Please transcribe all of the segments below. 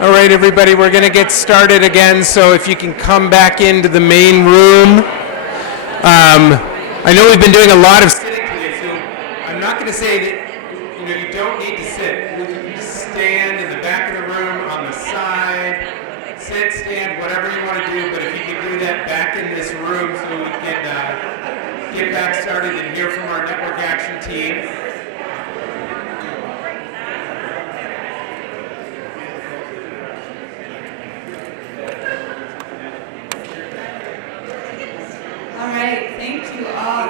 All right, everybody, we're going to get started again, so if you can come back into the main room. I know we've been doing a lot of sitting today, so I'm not going to say that you don't need to sit. You can stand in the back of the room, on the side, sit, stand, whatever you want to do, but if you can do that back in this room so we can get back started and hear from our network action team. All right, thank you all.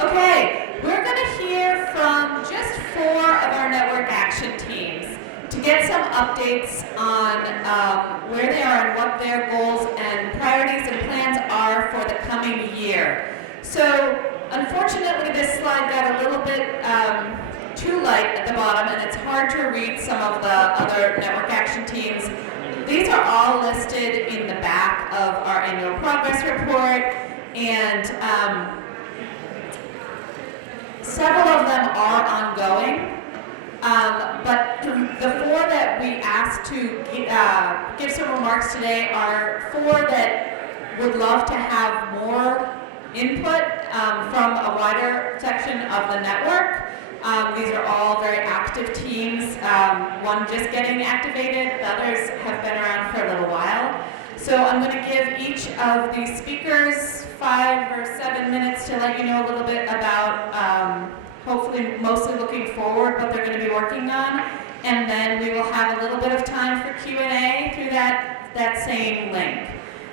Okay, we're going to hear from just 4 of our network action teams to get some updates on where they are and what their goals and priorities and plans are for the coming year. So, unfortunately, this slide got a little bit too light at the bottom, and it's hard to read some of the other network action teams. These are all listed in the back of our annual progress report, and several of them are ongoing. But the 4 that we asked to give some remarks today are 4 that would love to have more input from a wider section of the network. These are all very active teams, one just getting activated, the others have been around for a little while. So I'm going to give each of the speakers 5 or 7 minutes to let you know a little bit about, hopefully mostly looking forward, what they're going to be working on. And then we will have a little bit of time for Q&A through that same link.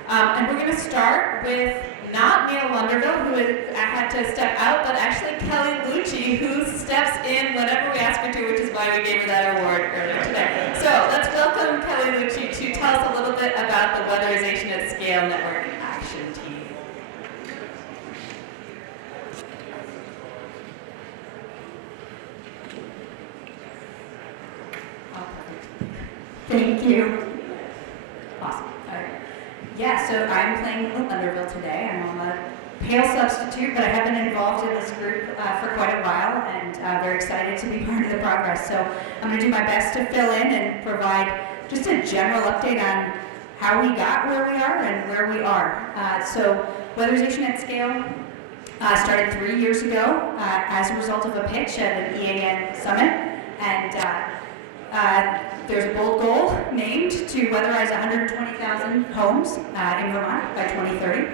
And we're going to start with not Neil Lunderville, who had to step out, but actually Kelly Lucci, who steps in whenever we ask her to, which is why we gave her that award earlier today. So let's welcome Kelly Lucci to tell us a little bit about the Weatherization at Scale Network Action Team. Thank you. Awesome. All right. Yeah, so I'm playing Lunderville today. I'm on the pale substitute, but I have been involved in this group for quite a while, and very excited to be part of the progress. So I'm going to do my best to fill in and provide just a general update on how we got where we are and where we are. So Weatherization at Scale started 3 years ago as a result of a pitch at an EAN summit, and there's a bold goal named to weatherize 120,000 homes in Vermont by 2030.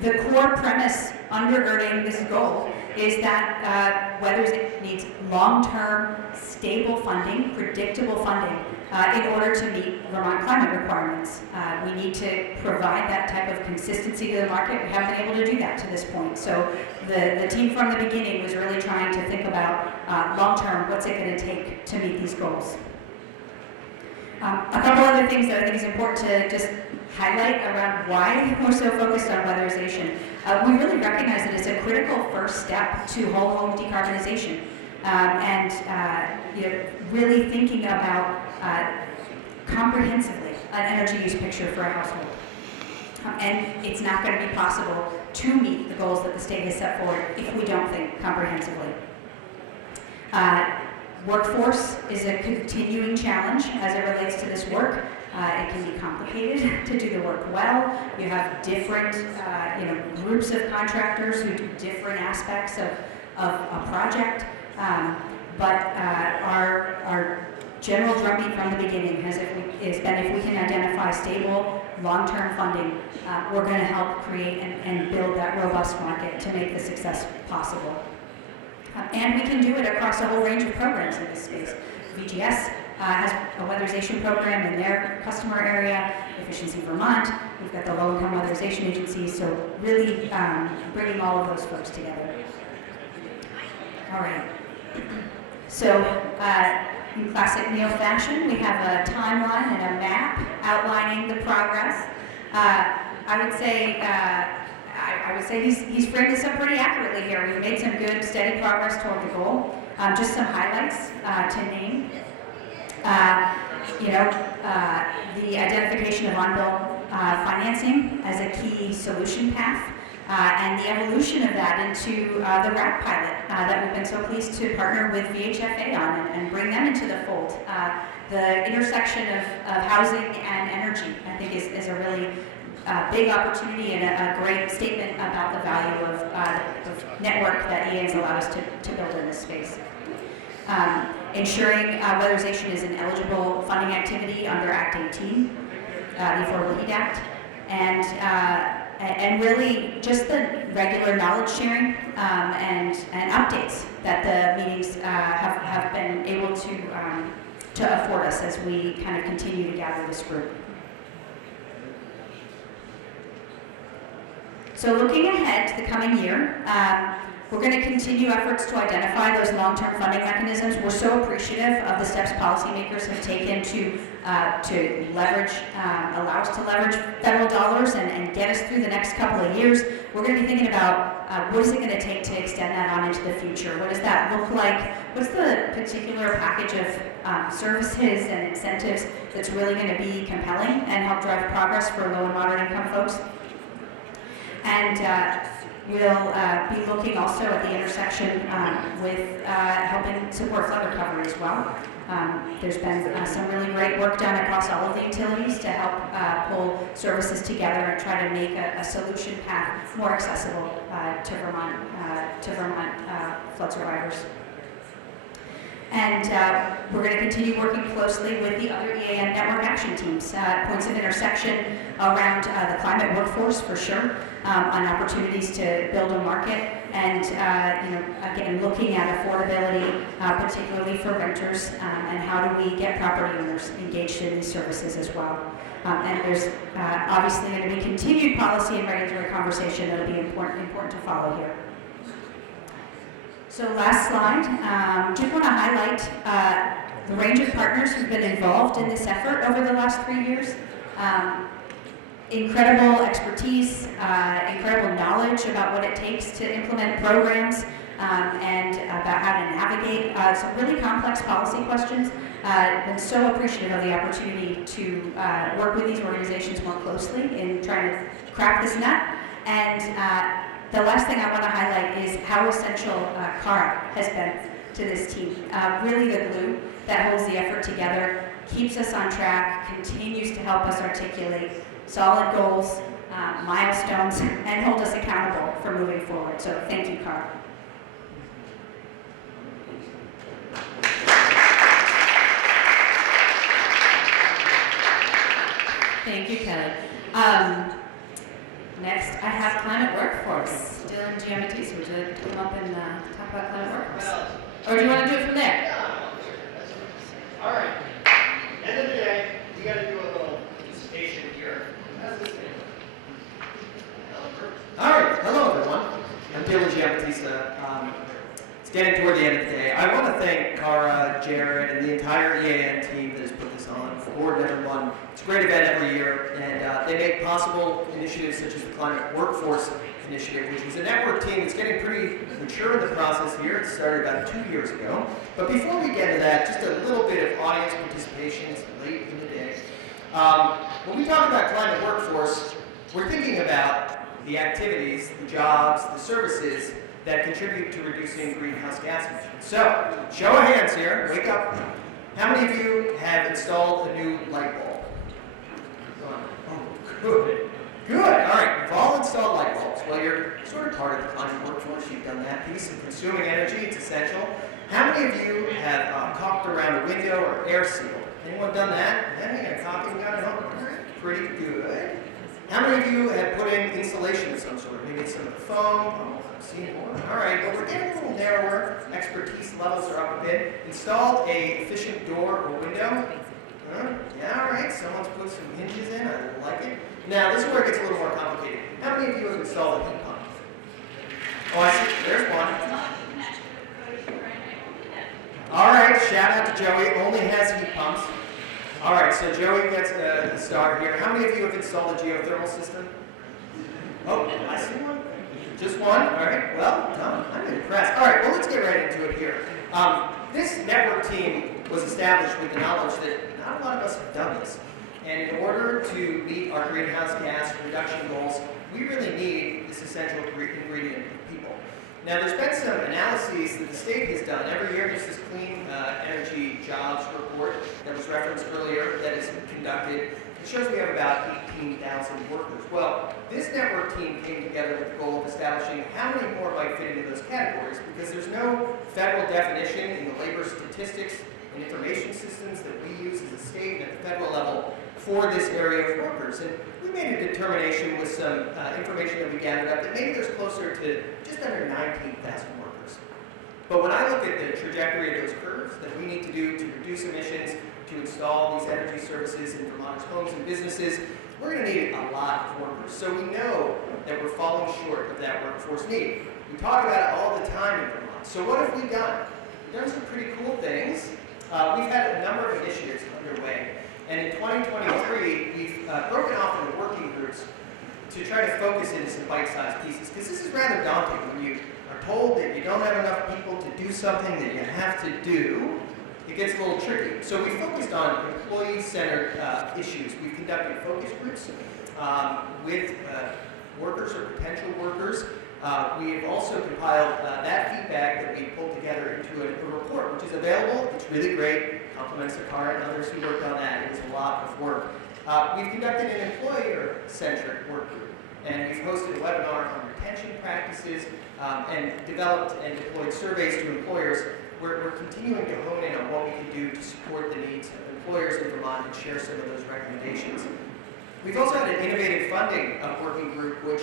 The core premise undergirding this goal is that weatherization needs long-term, stable funding, predictable funding, in order to meet Vermont climate requirements. We need to provide that type of consistency to the market. We haven't been able to do that to this point. So the team from the beginning was really trying to think about long-term, what's it going to take to meet these goals. A couple other things that I think is important to just highlight around why we're so focused on weatherization. We really recognize that it's a critical first step to whole home decarbonization, really thinking about comprehensively an energy use picture for a household. And it's not going to be possible to meet the goals that the state has set forward if we don't think comprehensively. Workforce is a continuing challenge as it relates to this work. It can be complicated to do the work well. You have different groups of contractors who do different aspects of a project. But our general drumbeat from the beginning has been if we can identify stable, long-term funding, we're going to help create and build that robust market to make the success possible. And we can do it across a whole range of programs in this space. VGS has a weatherization program in their customer area, Efficiency Vermont. We've got the low-income weatherization agencies, so really bringing all of those folks together. All right. So in classic Neil fashion, we have a timeline and a map outlining the progress. I would say he's framed this up pretty accurately here. We've made some good, steady progress toward the goal. Just some highlights to name. The identification of on-bill financing as a key solution path and the evolution of that into the RAP pilot that we've been so pleased to partner with VHFA on and bring them into the fold. The intersection of housing and energy, I think, is a really big opportunity and a great statement about the value of network that EAN's allowed us to build in this space. Ensuring weatherization is an eligible funding activity under Act 18, the Affordable Heat Act, and really just the regular knowledge sharing and updates that the meetings have been able to afford us as we kind of continue to gather this group. So looking ahead to the coming year, we're going to continue efforts to identify those long-term funding mechanisms. We're so appreciative of the steps policymakers have taken to leverage, allow us to leverage federal dollars and get us through the next couple of years. We're going to be thinking about what is it going to take to extend that on into the future? What does that look like? What's the particular package of services and incentives that's really going to be compelling and help drive progress for low and moderate income folks? And we'll be looking also at the intersection with helping support flood recovery as well. There's been some really great work done across all of the utilities to help pull services together and try to make a solution path more accessible to Vermont flood survivors. And we're going to continue working closely with the other EAN network action teams, points of intersection around the climate workforce for sure, on opportunities to build a market, and again, looking at affordability, particularly for renters, and how do we get property owners engaged in these services as well. And there's obviously going to be continued policy and regulatory conversation that will be important to follow here. So last slide, just want to highlight the range of partners who've been involved in this effort over the last 3 years. Incredible expertise, incredible knowledge about what it takes to implement programs and about how to navigate some really complex policy questions. I've been so appreciative of the opportunity to work with these organizations more closely in trying to crack this nut. And the last thing I want to highlight is how essential Cara has been to this team. Really the glue that holds the effort together, keeps us on track, continues to help us articulate solid goals, milestones, and hold us accountable for moving forward. So thank you, Cara. Thank you, Kelly. Next, I have climate workforce. Dylan Giammattisi, would you come up and talk about climate workforce? Or do you want to do it from there? All right. End of the day, we got to do a little presentation here. All right. Hello, everyone. I'm Dylan Giammattisi. It's getting toward the end of the day. I want to thank Cara, Jared, and the entire EAN team that has put this on, Ford and everyone. It's a great event every year, and they make possible initiatives such as the Climate Workforce Initiative, which is a network team that's getting pretty mature in the process here. It started about 2 years ago. But before we get to that, just a little bit of audience participation. It's late in the day. When we talk about climate workforce, we're thinking about the activities, the jobs, the services that contribute to reducing greenhouse gas emissions. So, show of hands here, wake up. How many of you have installed a new light bulb? Oh, good. Good, all right, you've all installed light bulbs. Well, you're sort of part of the climate workforce. You've done that piece of consuming energy, it's essential. How many of you have caulked around a window or air sealed? Anyone done that? Yeah, caulking got it on. Pretty good. How many of you have put in insulation of some sort? Maybe it's some of the foam. Oh, I've seen more. All right, well, we're getting a little narrower. Expertise levels are up a bit. Installed a efficient door or window. Yeah, all right. Someone's put some hinges in. I like it. Now, this is where it gets a little more complicated. How many of you have installed a heat pump? Oh, I see. There's one. All right. Shout out to Joey. Only has heat pumps. All right. So Joey gets the start here. How many of you have installed a geothermal system? Oh, I see one. Just one? All right. Well, no, I'm impressed. All right. Well, let's get right into it here. This network team was established with the knowledge that not a lot of us have done this. And in order to meet our greenhouse gas reduction goals, we really need this essential ingredient of people. Now, there's been some analyses that the state has done. Every year there's this clean energy jobs report that was referenced earlier that is conducted. It shows we have about 18,000 workers. Well, this network team came together with the goal of establishing how many more might fit into those categories, because there's no federal definition in the labor statistics and information systems that we use as a state and at the federal level for this area of workers. And we made a determination with some information that we gathered up that maybe there's closer to just under 19,000 workers. But when I look at the trajectory of those curves that we need to do to reduce emissions, to install these energy services in Vermonters' homes and businesses, we're going to need a lot of workers. So we know that we're falling short of that workforce need. We talk about it all the time in Vermont. So what have we done? We've done some pretty cool things. We've had a number of initiatives underway. And in 2023, we've broken off into working groups to try to focus into some bite-sized pieces. Because this is rather daunting when you are told that you don't have enough people to do something that you have to do. It gets a little tricky. So we focused on employee-centered issues. We've conducted focus groups with workers or potential workers. We have also compiled that feedback that we pulled together into a report, which is available. It's really great. Compliments to Cara and others who worked on that. It was a lot of work. We've conducted an employer-centric work group, and we've hosted a webinar on retention practices and developed and deployed surveys to employers. We're continuing to hone in on what we can do to support the needs of employers in Vermont and share some of those recommendations. We've also had an innovative funding working group, which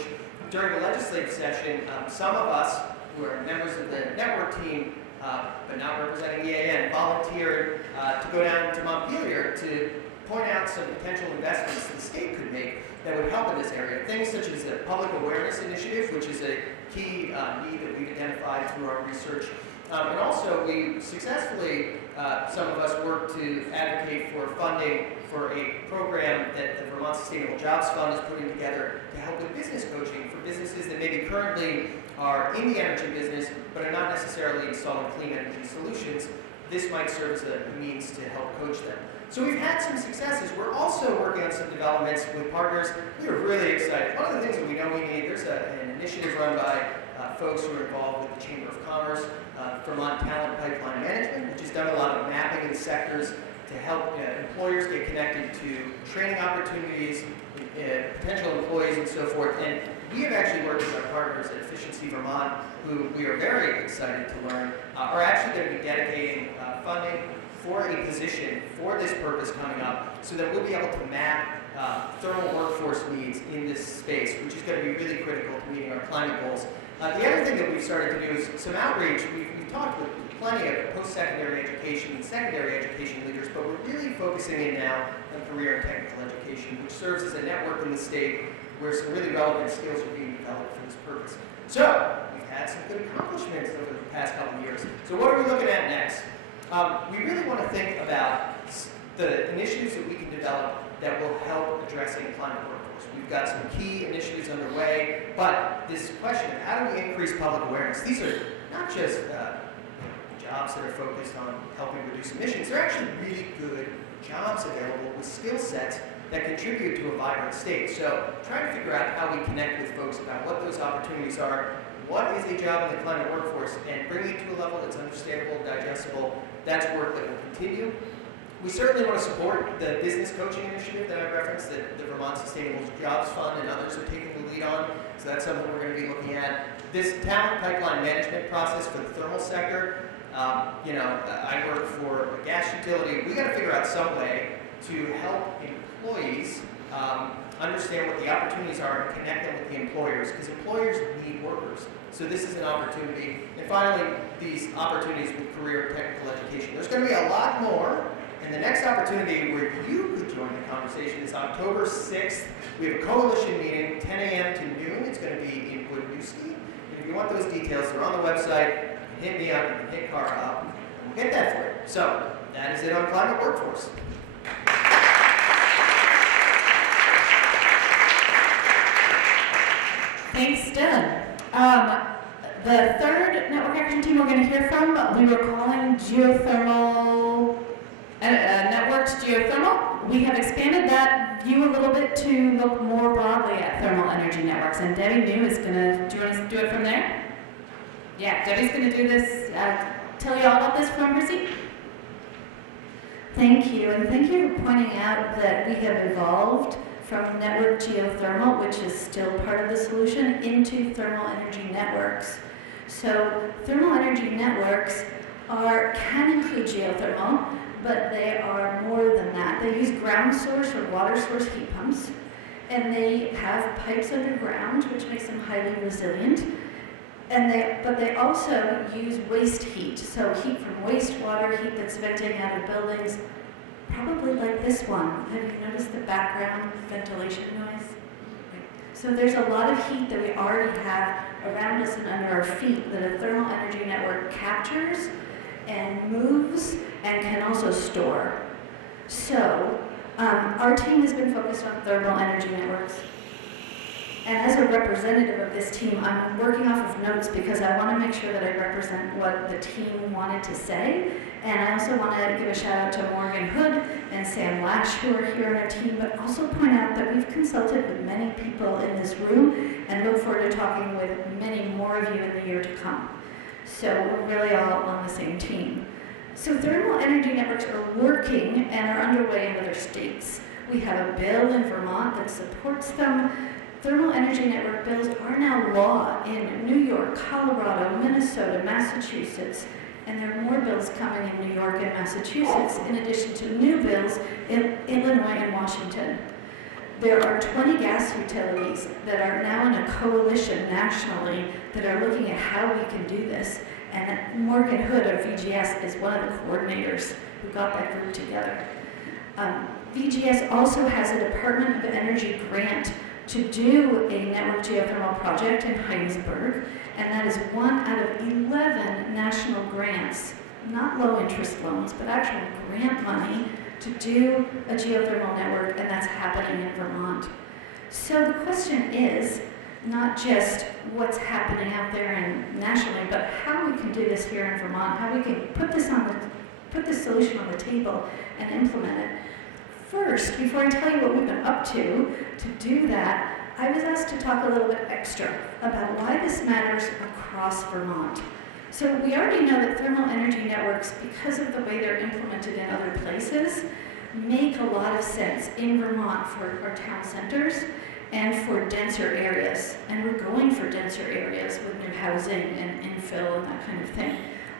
during the legislative session, some of us who are members of the network team, but not representing EAN, volunteered to go down to Montpelier to point out some potential investments that the state could make that would help in this area. Things such as the Public Awareness Initiative, which is a key need that we've identified through our research. And also, we successfully, some of us worked to advocate for funding for a program that the Vermont Sustainable Jobs Fund is putting together to help with business coaching for businesses that maybe currently are in the energy business, but are not necessarily installing clean energy solutions. This might serve as a means to help coach them. So we've had some successes. We're also working on some developments with partners. We are really excited. One of the things that we know we need, there's an initiative run by folks who are involved with the Chamber of Commerce, Vermont Talent Pipeline Management, which has done a lot of mapping in sectors to help employers get connected to training opportunities, potential employees, and so forth. And we have actually worked with our partners at Efficiency Vermont, who we are very excited to learn, are actually going to be dedicating funding for a position for this purpose coming up so that we'll be able to map thermal workforce needs in this space, which is going to be really critical to meeting our climate goals. The other thing that we've started to do is some outreach. We've talked with plenty of post-secondary education and secondary education leaders, but we're really focusing in now on career and technical education, which serves as a network in the state where some really relevant skills are being developed for this purpose. So, we've had some good accomplishments over the past couple of years. So what are we looking at next? We really want to think about the initiatives that we can develop that will help addressing climate workforce. We've got some key initiatives underway, but this question of how do we increase public awareness? These are not just jobs that are focused on helping reduce emissions. They're actually really good jobs available with skill sets that contribute to a vibrant state. So trying to figure out how we connect with folks about what those opportunities are, what is a job in the climate workforce, and bringing it to a level that's understandable, digestible. That's work that will continue. We certainly want to support the business coaching initiative that I referenced that the Vermont Sustainable Jobs Fund and others are taking the lead on. So that's something we're going to be looking at. This talent pipeline management process for the thermal sector, I work for a gas utility. We got to figure out some way to help employees understand what the opportunities are and connect them with the employers, because employers need workers. So this is an opportunity. And finally, these opportunities with career and technical education. There's going to be a lot more. And the next opportunity where you could join the conversation is October 6th. We have a coalition meeting, 10 a.m. to noon. It's going to be in Woodnewski. And if you want those details, they're on the website. You can hit me up, you can hit Cara up, and we'll get that for you. So that is it on climate workforce. Thanks, Dylan. The third network action team we're going to hear from, we were calling geothermal, networked geothermal. we have expanded that view a little bit to look more broadly at thermal energy networks. And Debbie New is going to, do you want to do it from there? Yeah, Debbie's going to do this, tell you all about this from her seat. Thank you, and thank you for pointing out that we have evolved from network geothermal, which is still part of the solution, into thermal energy networks. So thermal energy networks can include geothermal, but they are more than that. They use ground source or water source heat pumps, and they have pipes underground, which makes them highly resilient. But they also use waste heat, so heat from wastewater, heat that's venting out of buildings, probably like this one. Have you noticed the background ventilation noise? So there's a lot of heat that we already have around us and under our feet that a thermal energy network captures and moves and can also store. So our team has been focused on thermal energy networks. And as a representative of this team, I'm working off of notes because I want to make sure that I represent what the team wanted to say. And I also want to give a shout out to Morgan Hood and Sam Lash, who are here on our team, but also point out that we've consulted with many people in this room and look forward to talking with many more of you in the year to come. So we're really all on the same team. So thermal energy networks are working and are underway in other states. We have a bill in Vermont that supports them. Thermal energy network bills are now law in New York, Colorado, Minnesota, Massachusetts, and there are more bills coming in New York and Massachusetts, in addition to new bills in Illinois and Washington. There are 20 gas utilities that are now in a coalition nationally that are looking at how we can do this, and Morgan Hood of VGS is one of the coordinators who got that group together. VGS also has a Department of Energy grant to do a network geothermal project in Heinsberg, and that is one out of 11 national grants, not low interest loans, but actual grant money to do a geothermal network, and that's happening in Vermont. So the question is not just what's happening out there and nationally, but how we can do this here in Vermont, how we can put this solution on the table and implement it. First, before I tell you what we've been up to do that, I was asked to talk a little bit extra about why this matters across Vermont. So we already know that thermal energy networks, because of the way they're implemented in other places, make a lot of sense in Vermont for our town centers and for denser areas. And we're going for denser areas with new housing and infill and that kind of thing.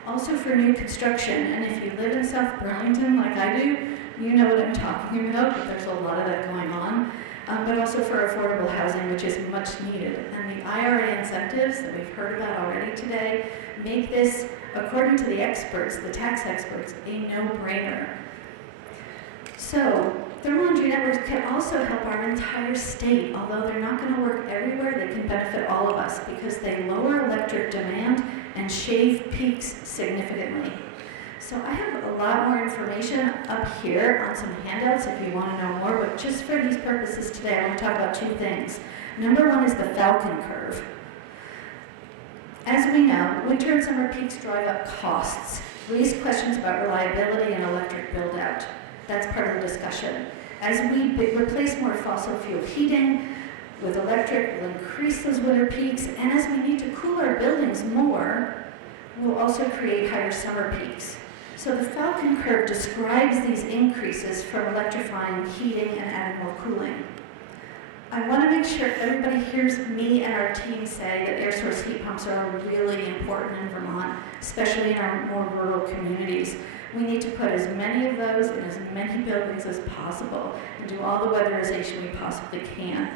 Also for new construction, and if you live in South Burlington like I do, you know what I'm talking about, but there's a lot of that going on. But also for affordable housing, which is much needed. And the IRA incentives that we've heard about already today make this, according to the experts, the tax experts, a no-brainer. So thermal energy networks can also help our entire state. Although they're not going to work everywhere, they can benefit all of us because they lower electric demand and shave peaks significantly. So I have a lot more information up here on some handouts if you want to know more, but just for these purposes today, I want to talk about two things. Number one is the Falcon curve. As we know, winter and summer peaks drive up costs, raise questions about reliability and electric build-out. That's part of the discussion. As we replace more fossil fuel heating with electric, we'll increase those winter peaks, and as we need to cool our buildings more, we'll also create higher summer peaks. So the Falcon curve describes these increases from electrifying heating and adding more cooling. I want to make sure everybody hears me and our team say that air source heat pumps are really important in Vermont, especially in our more rural communities. We need to put as many of those in as many buildings as possible and do all the weatherization we possibly can.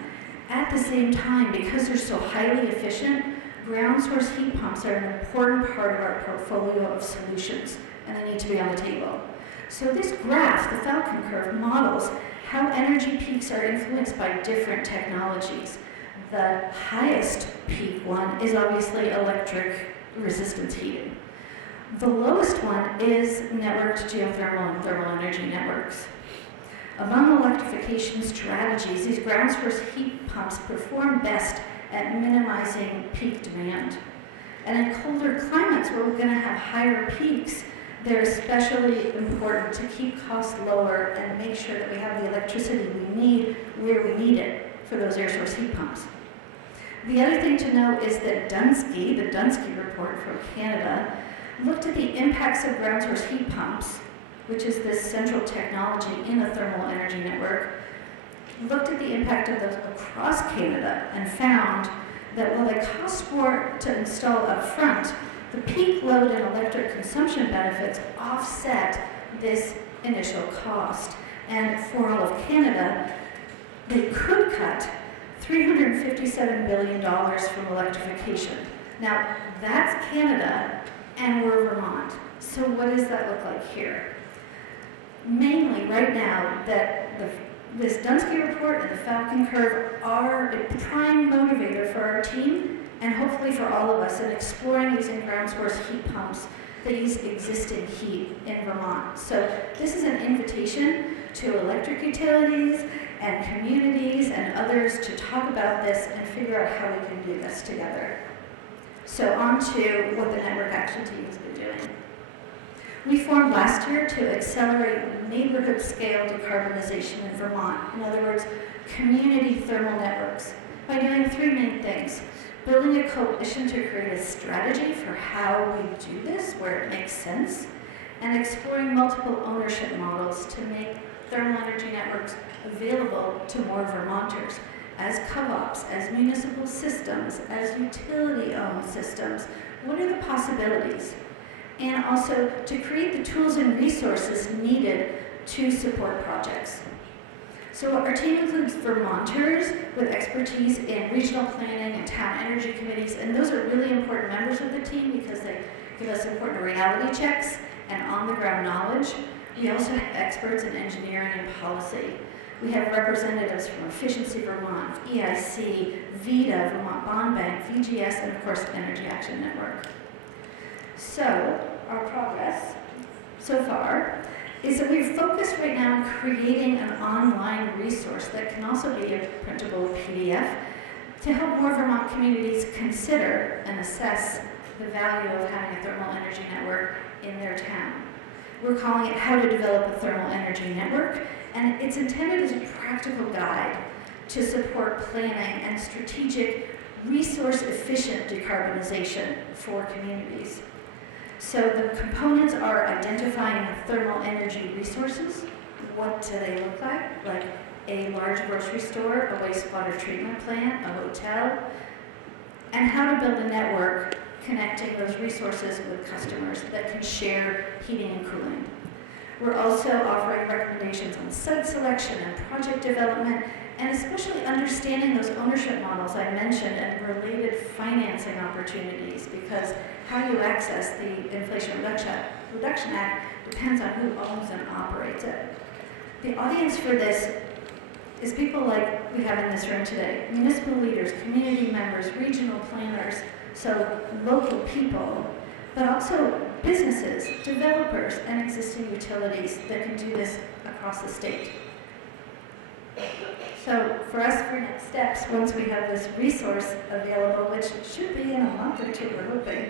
At the same time, because they're so highly efficient, ground source heat pumps are an important part of our portfolio of solutions, and they need to be on the table. So this graph, the Falcon curve, models how energy peaks are influenced by different technologies. The highest peak one is obviously electric resistance heating. The lowest one is networked geothermal and thermal energy networks. Among electrification strategies, these ground source heat pumps perform best at minimizing peak demand. And in colder climates where we're going to have higher peaks, They're especially important to keep costs lower and make sure that we have the electricity we need where we need it for those air source heat pumps. The other thing to note is that the Dunsky report from Canada, looked at the impacts of ground source heat pumps, which is this central technology in the thermal energy network, looked at the impact of those across Canada and found that while they cost more to install up front, the peak load and electric consumption benefits offset this initial cost. And for all of Canada, they could cut $357 billion from electrification. Now, that's Canada, and we're Vermont. So what does that look like here? Mainly, right now, this Dunsky report and the Falcon Curve are a prime motivator for our team, and hopefully for all of us in exploring using ground source heat pumps that use existing heat in Vermont. So this is an invitation to electric utilities and communities and others to talk about this and figure out how we can do this together. So on to what the Network Action Team has been doing. We formed last year to accelerate neighborhood-scale decarbonization in Vermont. In other words, community thermal networks, by doing three main things. Building a coalition to create a strategy for how we do this, where it makes sense, and exploring multiple ownership models to make thermal energy networks available to more Vermonters, as co-ops, as municipal systems, as utility-owned systems. What are the possibilities? And also to create the tools and resources needed to support projects. So our team includes Vermonters with expertise in regional planning and town energy committees, and those are really important members of the team because they give us important reality checks and on-the-ground knowledge. We also have experts in engineering and policy. We have representatives from Efficiency Vermont, EIC, VITA, Vermont Bond Bank, VGS, and of course, Energy Action Network. So, our progress so far is that we're focused right now on creating an online resource that can also be a printable PDF to help more Vermont communities consider and assess the value of having a thermal energy network in their town. We're calling it How to Develop a Thermal Energy Network, and it's intended as a practical guide to support planning and strategic, resource-efficient decarbonization for communities. So the components are identifying the thermal energy resources. What do they look like? Like a large grocery store, a wastewater treatment plant, a hotel, and how to build a network connecting those resources with customers that can share heating and cooling. We're also offering recommendations on site selection and project development, and especially understanding those ownership models I mentioned and related financing opportunities, because how you access the Inflation Reduction Act depends on who owns and operates it. The audience for this is people like we have in this room today, municipal leaders, community members, regional planners, so local people, but also businesses, developers, and existing utilities that can do this across the state. So for us, for next steps, once we have this resource available, which should be in a month or two, we're hoping,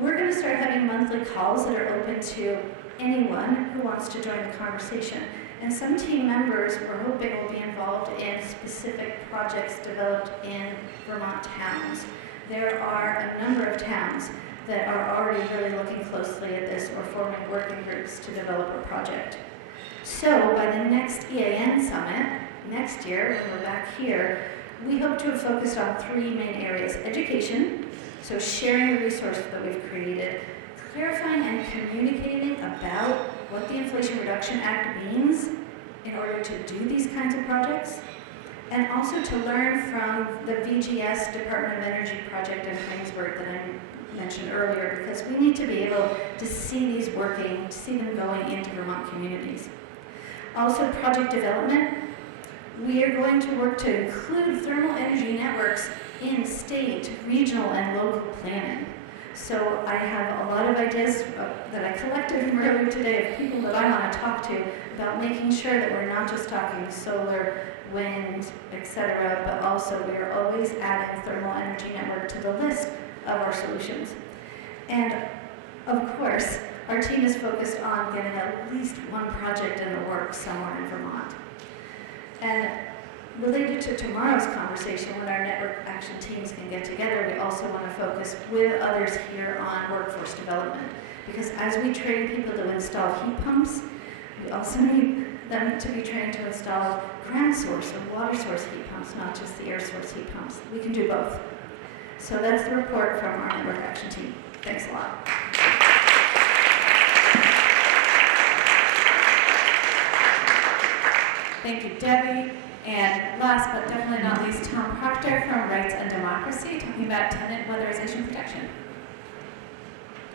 we're going to start having monthly calls that are open to anyone who wants to join the conversation. And some team members, we're hoping, will be involved in specific projects developed in Vermont towns. There are a number of towns that are already really looking closely at this or forming working groups to develop a project. So by the next EAN summit, next year, when we're back here, we hope to have focused on three main areas. Education, so sharing the resources that we've created, clarifying and communicating about what the Inflation Reduction Act means in order to do these kinds of projects, and also to learn from the VGS Department of Energy project in Kingsburg that I mentioned earlier, because we need to be able to see these working, to see them going into Vermont communities. Also, project development. We are going to work to include thermal energy networks in state, regional, and local planning. So I have a lot of ideas that I collected from earlier today of people that I want to talk to about making sure that we're not just talking solar, wind, etc., but also we are always adding thermal energy network to the list of our solutions. And of course, our team is focused on getting at least one project in the works somewhere in Vermont. And related to tomorrow's conversation, when our network action teams can get together, we also want to focus with others here on workforce development. Because as we train people to install heat pumps, we also need them to be trained to install ground source or water source heat pumps, not just the air source heat pumps. We can do both. So that's the report from our network action team. Thanks a lot. Thank you, Debbie. And last but definitely not least, Tom Proctor from Rights and Democracy, talking about tenant weatherization protection.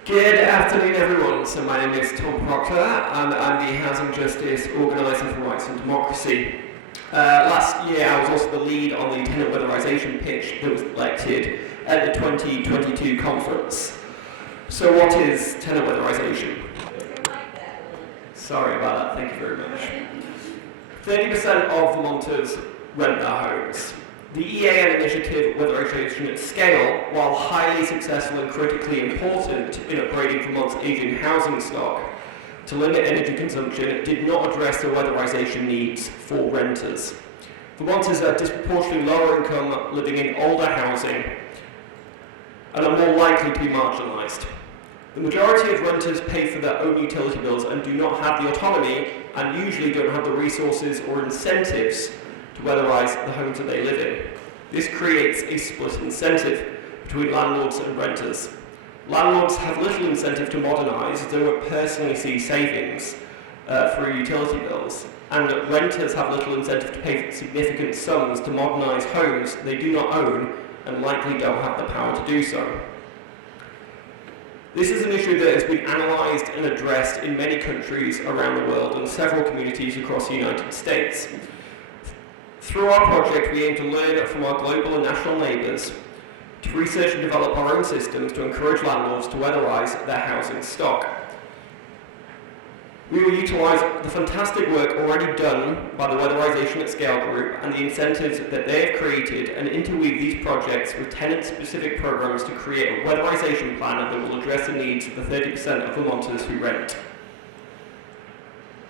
Good afternoon, everyone. So my name is Tom Proctor, and I'm the Housing Justice Organiser for Rights and Democracy. Last year, I was also the lead on the tenant weatherization pitch that was elected at the 2022 conference. So what is tenant weatherization? Sorry about that, thank you very much. 30% of Vermonters rent their homes. The EAN initiative, weatherization at scale, while highly successful and critically important in upgrading Vermont's aging housing stock to limit energy consumption, did not address the weatherization needs for renters. Vermonters are disproportionately lower income, living in older housing, and are more likely to be marginalised. The majority of renters pay for their own utility bills and do not have the autonomy, and usually don't have the resources or incentives to weatherize the homes that they live in. This creates a split incentive between landlords and renters. Landlords have little incentive to modernise, as they won't personally see savings through utility bills, and renters have little incentive to pay significant sums to modernise homes they do not own and likely don't have the power to do so. This is an issue that has been analysed and addressed in many countries around the world and several communities across the United States. Through our project, we aim to learn from our global and national neighbours, to research and develop our own systems to encourage landlords to weatherise their housing stock. We will utilise the fantastic work already done by the Weatherization at Scale group and the incentives that they have created, and interweave these projects with tenant-specific programmes to create a weatherization plan that will address the needs of the 30% of Vermonters who rent.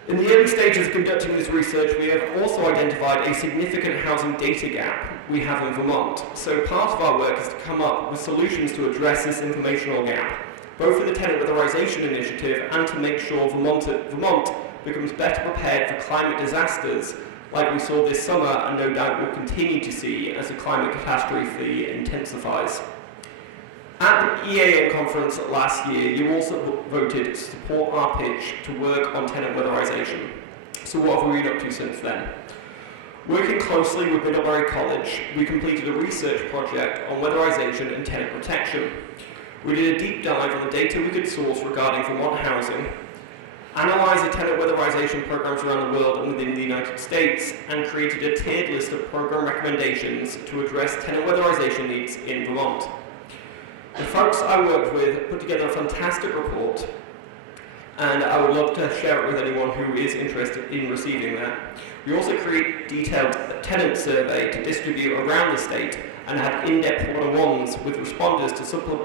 In the early stages of conducting this research, we have also identified a significant housing data gap we have in Vermont. So part of our work is to come up with solutions to address this informational gap, both for the tenant weatherization initiative and to make sure Vermont becomes better prepared for climate disasters like we saw this summer and no doubt will continue to see as the climate catastrophe intensifies. At the EAN conference last year, you also voted to support our pitch to work on tenant weatherization. So what have we been up to since then? Working closely with Middlebury College, we completed a research project on weatherization and tenant protection. We did a deep dive on the data we could source regarding Vermont housing, analysed the tenant weatherization programs around the world and within the United States, and created a tiered list of program recommendations to address tenant weatherization needs in Vermont. The folks I worked with put together a fantastic report, and I would love to share it with anyone who is interested in receiving that. We also create detailed tenant survey to distribute around the state and had in-depth one-on-ones with responders to supplement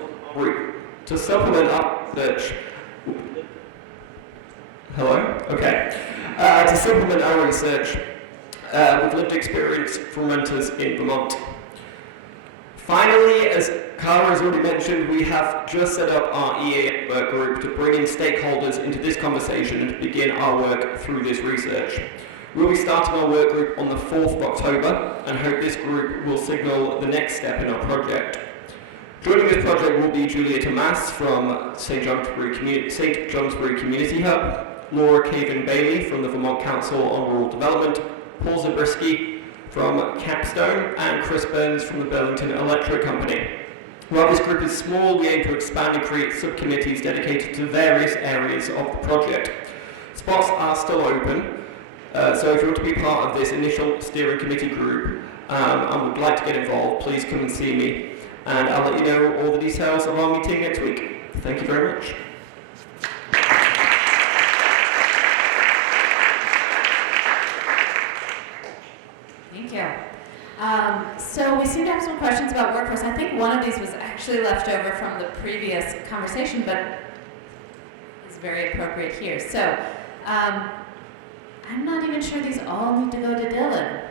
our research. Hello? Okay. To supplement our research with lived experience from renters in Vermont. Finally, as Cara has already mentioned, we have just set up our EAN work group to bring in stakeholders into this conversation and to begin our work through this research. We'll be starting our work group on the 4th of October and hope this group will signal the next step in our project. Joining this project will be Julia Tomas from St. Johnsbury Community Hub, Laura Caven-Bailey from the Vermont Council on Rural Development, Paul Zabriskie from Capstone, and Chris Burns from the Burlington Electric Company. While this group is small, we aim to expand and create subcommittees dedicated to various areas of the project. Spots are still open, so if you want to be part of this initial steering committee group and would like to get involved, please come and see me, and I'll let you know all the details of our meeting next week. Thank you very much. Thank you. So we seem to have some questions about workforce. I think one of these was actually left over from the previous conversation, but is very appropriate here. So, I'm not even sure these all need to go to Dylan.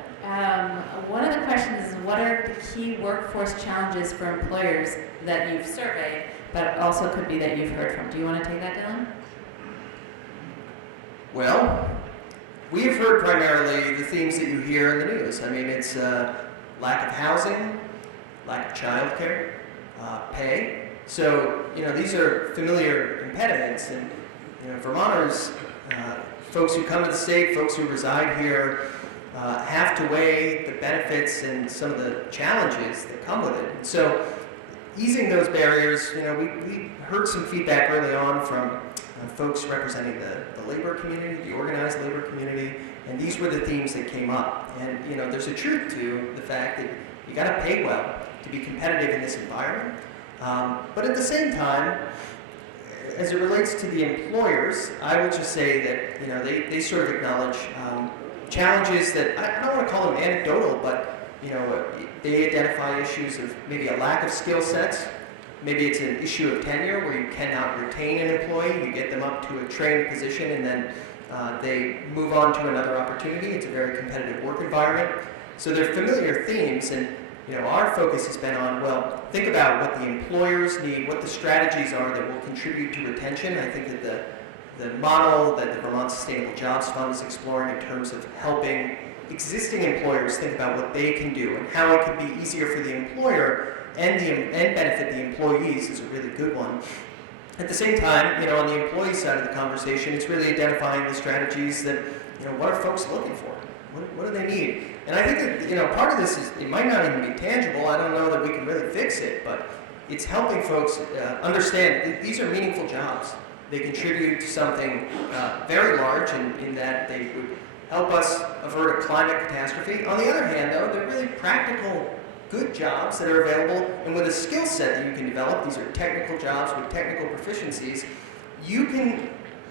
One of the questions is, what are the key workforce challenges for employers that you've surveyed, but also could be that you've heard from? Do you want to take that, Dylan? Well, we have heard primarily the themes that you hear in the news. I mean, it's lack of housing, lack of childcare, pay. So, these are familiar impediments, and, Vermonters, folks who come to the state, folks who reside here, have to weigh the benefits and some of the challenges that come with it. And so, easing those barriers, we heard some feedback early on from folks representing the labor community, the organized labor community, and these were the themes that came up. And there's a truth to the fact that you got to pay well to be competitive in this environment. But at the same time, as it relates to the employers, I would just say that they sort of acknowledge challenges that I don't want to call them anecdotal, but they identify issues of maybe a lack of skill sets. Maybe it's an issue of tenure where you cannot retain an employee. You get them up to a trained position and then they move on to another opportunity. It's a very competitive work environment. So they're familiar themes, and our focus has been on, well, think about what the employers need, what the strategies are that will contribute to retention. I think that the model that the Vermont Sustainable Jobs Fund is exploring in terms of helping existing employers think about what they can do and how it could be easier for the employer and benefit the employees is a really good one. At the same time, on the employee side of the conversation, it's really identifying the strategies that, what are folks looking for? What do they need? And I think that, part of this is, it might not even be tangible. I don't know that we can really fix it, but it's helping folks understand that these are meaningful jobs. They contribute to something very large in that they would help us avert a climate catastrophe. On the other hand, though, they're really practical, good jobs that are available, and with a skill set that you can develop, these are technical jobs with technical proficiencies, you can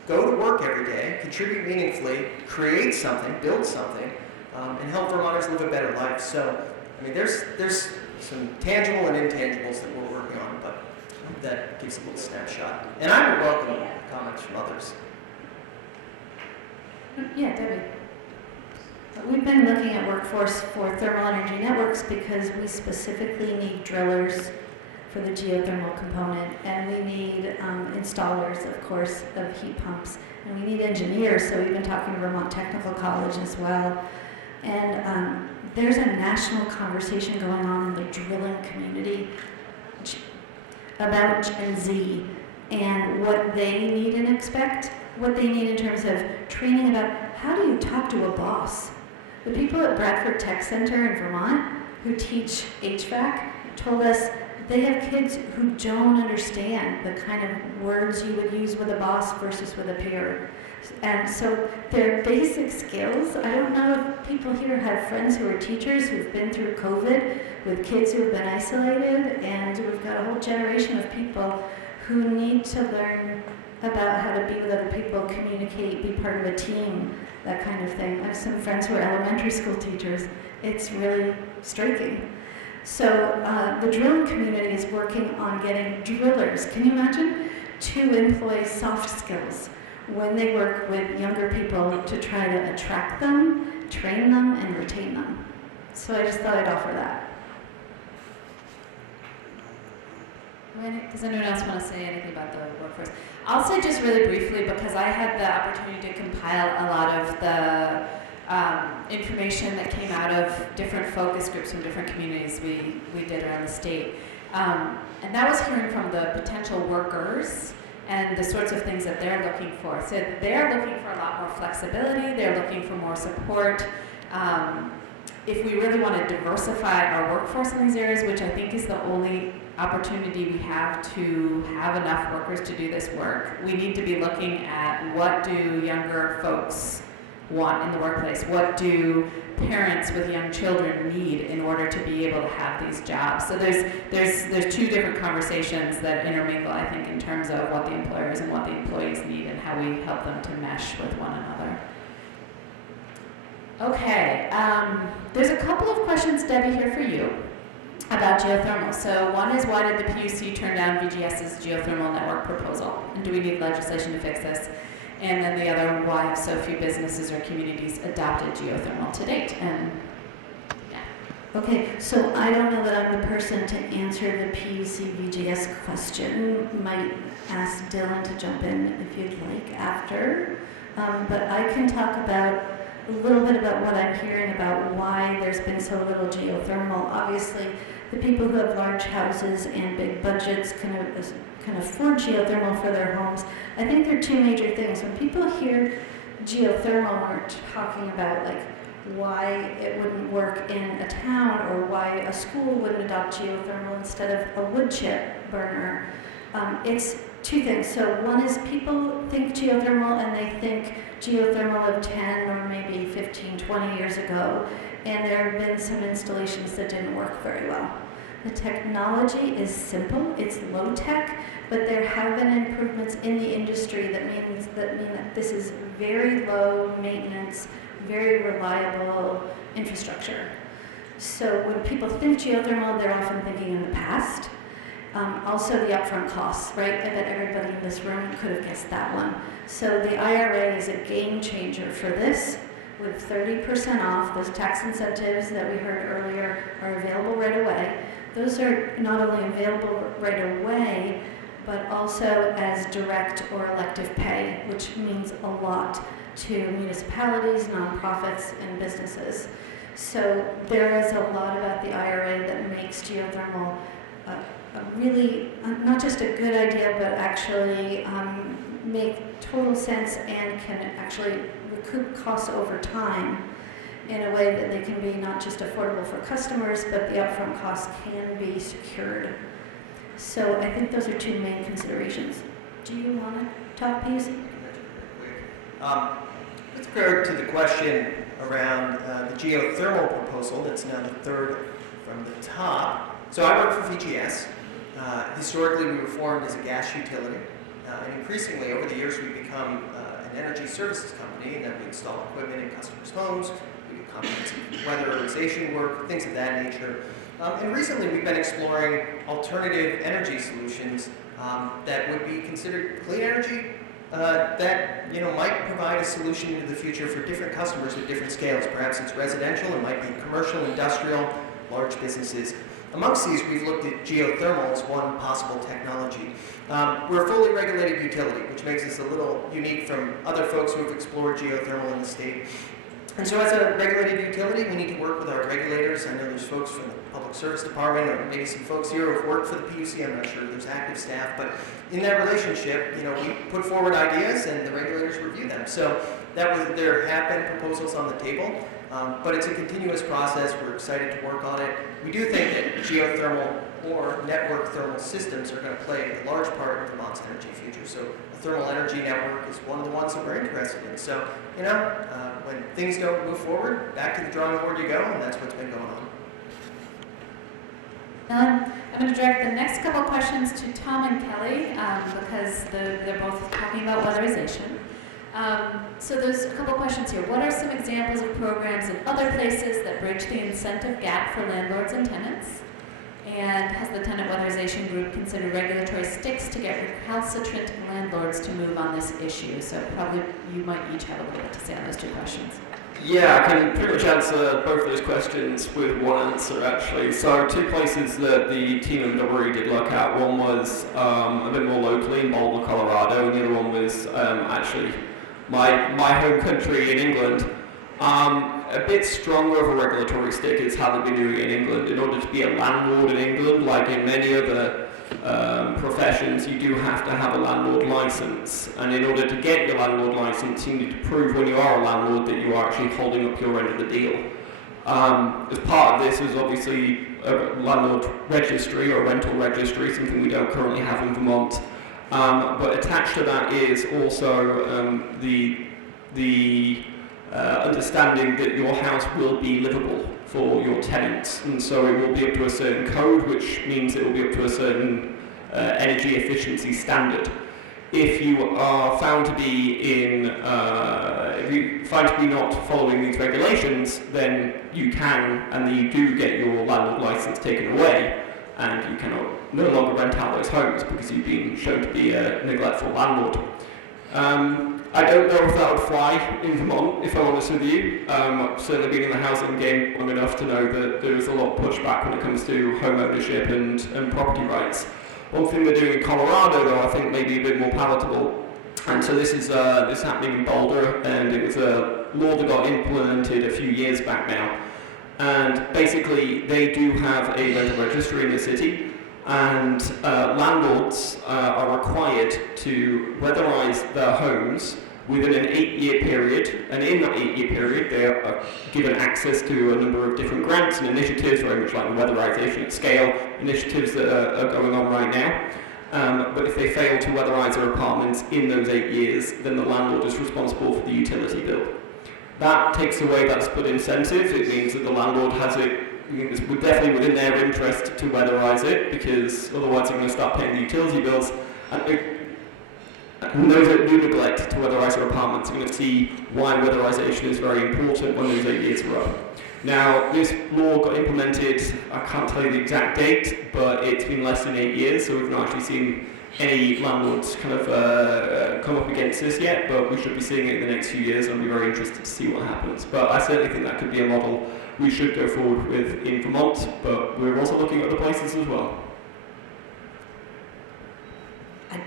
go to work every day, contribute meaningfully, create something, build something, and help Vermonters live a better life. So, I mean, there's some tangible and intangibles that we're working on, but that gives a little snapshot. And I would welcome comments from others. Yeah, Debbie. We've been looking at workforce for thermal energy networks because we specifically need drillers for the geothermal component, and we need installers, of course, of heat pumps, and we need engineers, so we've been talking to Vermont Technical College as well. And there's a national conversation going on in the drilling community about Gen Z and what they need and expect, what they need in terms of training about how do you talk to a boss. The people at Bradford Tech Center in Vermont who teach HVAC told us they have kids who don't understand the kind of words you would use with a boss versus with a peer. And so they're basic skills. I don't know if people here have friends who are teachers who've been through COVID with kids who've been isolated, and we've got a whole generation of people who need to learn about how to be with other people, communicate, be part of a team, that kind of thing. I have some friends who are elementary school teachers. It's really striking. So the drilling community is working on getting drillers, can you imagine, to employ soft skills when they work with younger people to try to attract them, train them, and retain them. So I just thought I'd offer that. Does anyone else want to say anything about the workforce? I'll say just really briefly, because I had the opportunity to compile a lot of the information that came out of different focus groups from different communities we did around the state. And that was hearing from the potential workers and the sorts of things that they're looking for. So they're looking for a lot more flexibility, they're looking for more support. If we really want to diversify our workforce in these areas, which I think is the only opportunity we have to have enough workers to do this work, we need to be looking at what do younger folks want in the workplace? What do parents with young children need in order to be able to have these jobs? So there's two different conversations that intermingle, I think, in terms of what the employers and what the employees need and how we help them to mesh with one another. Okay, there's a couple of questions, Debbie, here for you. about geothermal. So one is, why did the PUC turn down VGS's geothermal network proposal? And do we need legislation to fix this? And then the other, why have so few businesses or communities adopted geothermal to date? And yeah. Okay, so I don't know that I'm the person to answer the PUC VGS question. Might ask Dylan to jump in if you'd like after. But I can talk about a little bit about what I'm hearing about why there's been so little geothermal. Obviously, the people who have large houses and big budgets can afford geothermal for their homes. I think there are two major things. When people hear geothermal, we're talking about like why it wouldn't work in a town or why a school wouldn't adopt geothermal instead of a wood chip burner. It's two things. So one is people think geothermal and they think geothermal of 10 or maybe 15, 20 years ago, and there have been some installations that didn't work very well. The technology is simple, it's low tech, but there have been improvements in the industry that mean that this is very low maintenance, very reliable infrastructure. So when people think geothermal, they're often thinking in the past. Also the upfront costs, right? I bet everybody in this room could have guessed that one. So the IRA is a game changer for this, with 30% off. Those tax incentives that we heard earlier are available right away. Those are not only available right away, but also as direct or elective pay, which means a lot to municipalities, nonprofits, and businesses. So there is a lot about the IRA that makes geothermal a really, not just a good idea, but actually make total sense and can actually recoup costs over time in a way that they can be not just affordable for customers, but the upfront costs can be secured. So I think those are two main considerations. Do you want to talk, PUC? With regard to the question around the geothermal proposal, that's now the third from the top. So I work for VGS. Historically, we were formed as a gas utility, and increasingly over the years we've become an energy services company, and that we install equipment in customers' homes, we do comprehensive weatherization work, things of that nature. And recently we've been exploring alternative energy solutions that would be considered clean energy, that might provide a solution into the future for different customers at different scales. Perhaps it's residential, it might be commercial, industrial, large businesses. Amongst these, we've looked at geothermal as one possible technology. We're a fully regulated utility, which makes us a little unique from other folks who have explored geothermal in the state. And so as a regulated utility, we need to work with our regulators. I know there's folks from the Public Service Department, or maybe some folks here who have worked for the PUC. I'm not sure if there's active staff, but in that relationship, we put forward ideas and the regulators review them. So there have been proposals on the table, but it's a continuous process. We're excited to work on it. We do think that geothermal or network thermal systems are going to play a large part of Vermont's energy future. So a thermal energy network is one of the ones that we're interested in. So, when things don't move forward, back to the drawing board you go, and that's what's been going on. I'm going to direct the next couple questions to Tom and Kelly because they're both talking about weatherization. So there's a couple questions here. What are some examples of programs in other places that bridge the incentive gap for landlords and tenants? And has the tenant weatherization group considered regulatory sticks to get recalcitrant landlords to move on this issue? So probably you might each have a little bit to say on those two questions. Yeah, I can pretty much answer both those questions with one answer, actually. So two places that the team at MVI did look at. One was a bit more locally in Boulder, Colorado, and the other one was actually my home country in England. A bit stronger of a regulatory stick is how they've been doing it in England. In order to be a landlord in England, like in many other professions, you do have to have a landlord license. And in order to get your landlord license, you need to prove when you are a landlord that you are actually holding up your end of the deal. As part of this is obviously a landlord registry or rental registry, something we don't currently have in Vermont. But attached to that is also the understanding that your house will be livable for your tenants, and so it will be up to a certain code, which means it will be up to a certain energy efficiency standard. If you are found to be if you find to be not following these regulations, then you can and you do get your landlord license taken away, and you cannot no longer rent out those homes because you've been shown to be a neglectful landlord. I don't know if that would fly in Vermont, if I'm honest with you. I've certainly been in the housing game long enough to know that there is a lot of pushback when it comes to home ownership and property rights. One thing they're doing in Colorado, though, I think may be a bit more palatable. And so this is happening in Boulder, and it was a law that got implemented a few years back now. And basically, they do have a rental registry in the city, and landlords are required to weatherize their homes within an 8-year period, and in that 8-year period they are given access to a number of different grants and initiatives, very much like the weatherization at scale initiatives that are going on right now. But if they fail to weatherize their apartments in those 8 years, then the landlord is responsible for the utility bill. That takes away that split incentive. It means that the landlord has it, it's definitely within their interest to weatherize it, because otherwise they're going to start paying the utility bills. And those that do neglect to weatherize their apartments are going to see why weatherization is very important when those 8 years are up. Now, this law got implemented, I can't tell you the exact date, but it's been less than 8 years, so we've not actually seen any landlords kind of come up against this yet, but we should be seeing it in the next few years, and I'll be very interested to see what happens. But I certainly think that could be a model we should go forward with in Vermont, but we're also looking at other places as well.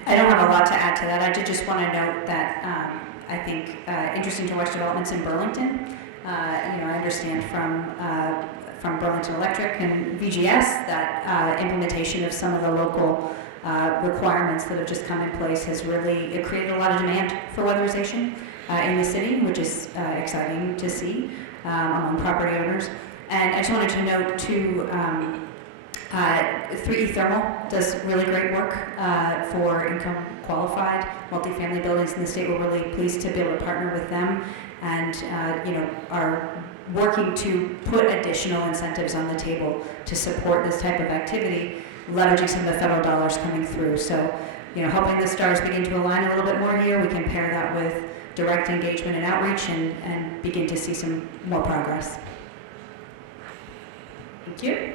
I don't have a lot to add to that. I did just want to note that I think interesting to watch developments in Burlington. I understand from Burlington Electric and VGS that implementation of some of the local requirements that have just come in place has really created a lot of demand for weatherization in the city, which is exciting to see among property owners. And I just wanted to note too, 3E Thermal does really great work for income qualified multifamily buildings in the state. We're really pleased to be able to partner with them, and are working to put additional incentives on the table to support this type of activity, leveraging some of the federal dollars coming through. So, hoping the stars begin to align a little bit more here, we can pair that with direct engagement and outreach and begin to see some more progress. Thank you.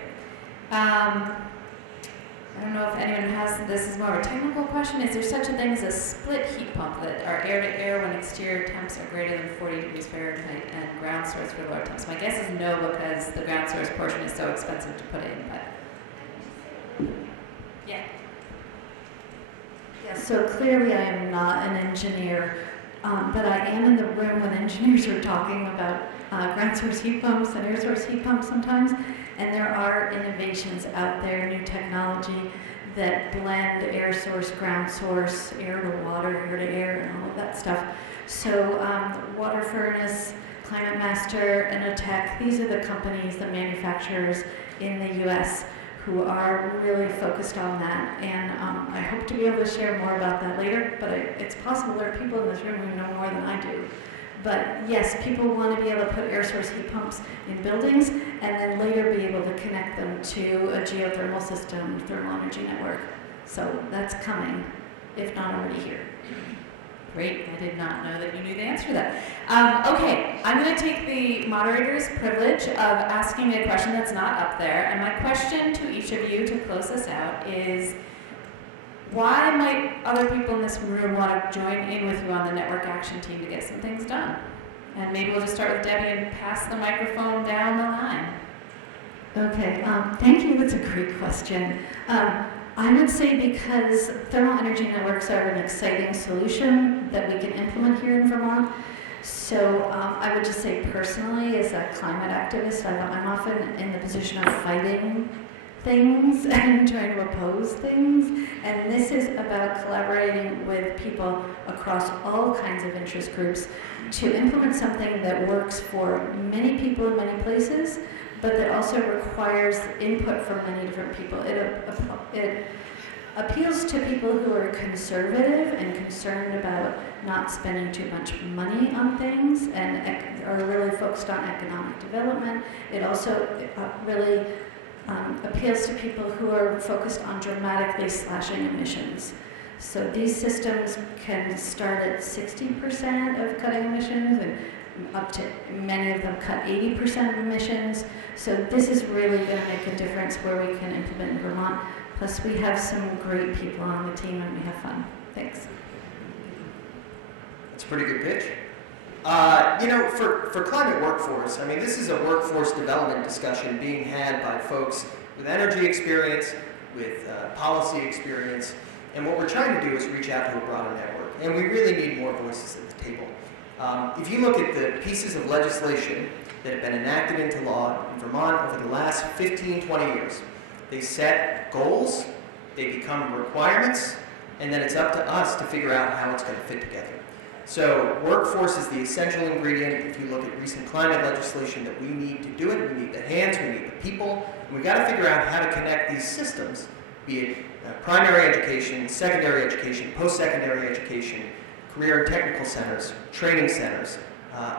I don't know if anyone has, this is more of a technical question. Is there such a thing as a split heat pump that are air-to-air when exterior temps are greater than 40 degrees Fahrenheit and ground source for lower temps? My guess is no, because the ground source portion is so expensive to put in, but yeah. Yeah, so clearly I am not an engineer, but I am in the room when engineers are talking about ground source heat pumps and air source heat pumps sometimes. And there are innovations out there, new technology that blend air source, ground source, air to water, air to air, and all of that stuff. So Water Furnace, Climate Master, Innotech, these are the companies, the manufacturers in the U.S. who are really focused on that. And I hope to be able to share more about that later, but it's possible there are people in this room who know more than I do. But yes, people want to be able to put air source heat pumps in buildings and then later be able to connect them to a geothermal system, thermal energy network. So that's coming, if not already here. Great, I did not know that you knew the answer to that. Okay, I'm going to take the moderator's privilege of asking a question that's not up there. And my question to each of you to close this out is, why might other people in this room want to join in with you on the network action team to get some things done? And maybe we'll just start with Debbie and pass the microphone down the line. Okay, thank you. That's a great question. I would say because thermal energy networks are an exciting solution that we can implement here in Vermont. So I would just say personally, as a climate activist, I'm often in the position of fighting things and trying to oppose things. And this is about collaborating with people across all kinds of interest groups to implement something that works for many people in many places, but that also requires input from many different people. It appeals to people who are conservative and concerned about not spending too much money on things and are really focused on economic development. It also really appeals to people who are focused on dramatically slashing emissions. So these systems can start at 60% of cutting emissions, and up to many of them cut 80% of emissions. So this is really going to make a difference where we can implement in Vermont. Plus we have some great people on the team and we have fun. Thanks. That's a pretty good pitch. For climate workforce, I mean, this is a workforce development discussion being had by folks with energy experience, with policy experience, and what we're trying to do is reach out to a broader network, and we really need more voices at the table. If you look at the pieces of legislation that have been enacted into law in Vermont over the last 15, 20 years, they set goals, they become requirements, and then it's up to us to figure out how it's going to fit together. So workforce is the essential ingredient. If you look at recent climate legislation that we need to do it, we need the hands, we need the people, and we've got to figure out how to connect these systems, be it primary education, secondary education, post-secondary education, career and technical centers, training centers,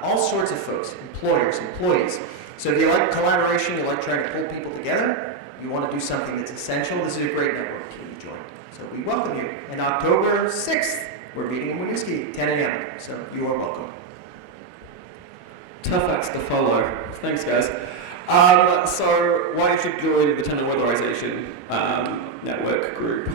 all sorts of folks, employers, employees. So if you like collaboration, you like trying to pull people together, you want to do something that's essential, this is a great network to join. So we welcome you. And October 6th, we're meeting in Winooski, 10 a.m., so you are welcome. Tough acts to follow. Thanks, guys. So why you should join the Tenant Weatherization Network group?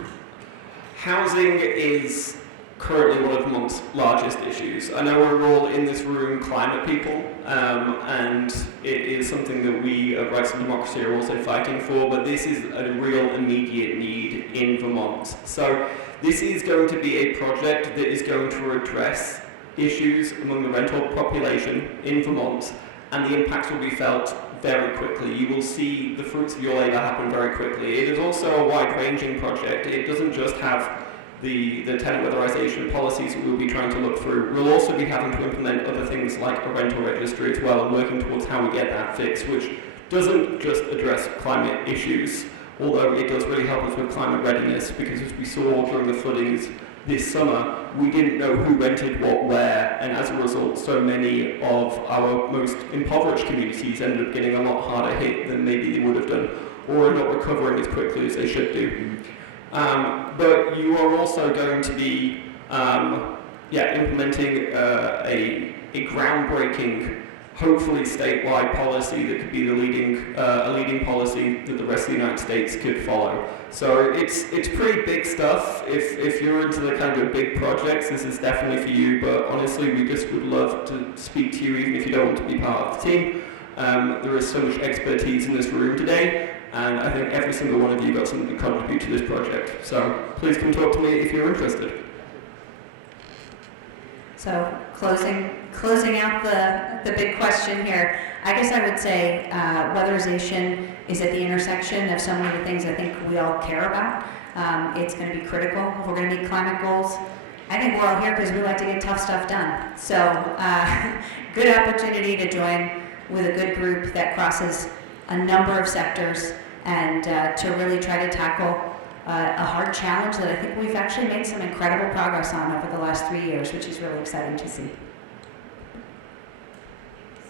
Housing is currently one of Vermont's largest issues. I know we're all in this room climate people, and it is something that we at Rights and Democracy are also fighting for, but this is a real immediate need in Vermont. So this is going to be a project that is going to address issues among the rental population in Vermont, and the impacts will be felt very quickly. You will see the fruits of your labour happen very quickly. It is also a wide-ranging project. It doesn't just have the tenant weatherization policies that we'll be trying to look through. We'll also be having to implement other things like a rental registry as well, and working towards how we get that fixed, which doesn't just address climate issues, although it does really help us with climate readiness, because as we saw during the floodings this summer, we didn't know who rented what where, and as a result, so many of our most impoverished communities ended up getting a lot harder hit than maybe they would have done, or are not recovering as quickly as they should do. But you are also going to be implementing a groundbreaking, hopefully statewide policy that could be the a leading policy that the rest of the United States could follow. So it's pretty big stuff. If you're into the kind of big projects, this is definitely for you. But honestly, we just would love to speak to you, even if you don't want to be part of the team. There is so much expertise in this room today, and I think every single one of you got something to contribute to this project. So please come talk to me if you're interested. So closing out the big question here, I guess I would say weatherization is at the intersection of so many things I think we all care about. It's going to be critical if we're going to meet climate goals. I think we're all here because we like to get tough stuff done. So good opportunity to join with a good group that crosses a number of sectors and to really try to tackle a hard challenge that I think we've actually made some incredible progress on over the last 3 years, which is really exciting to see.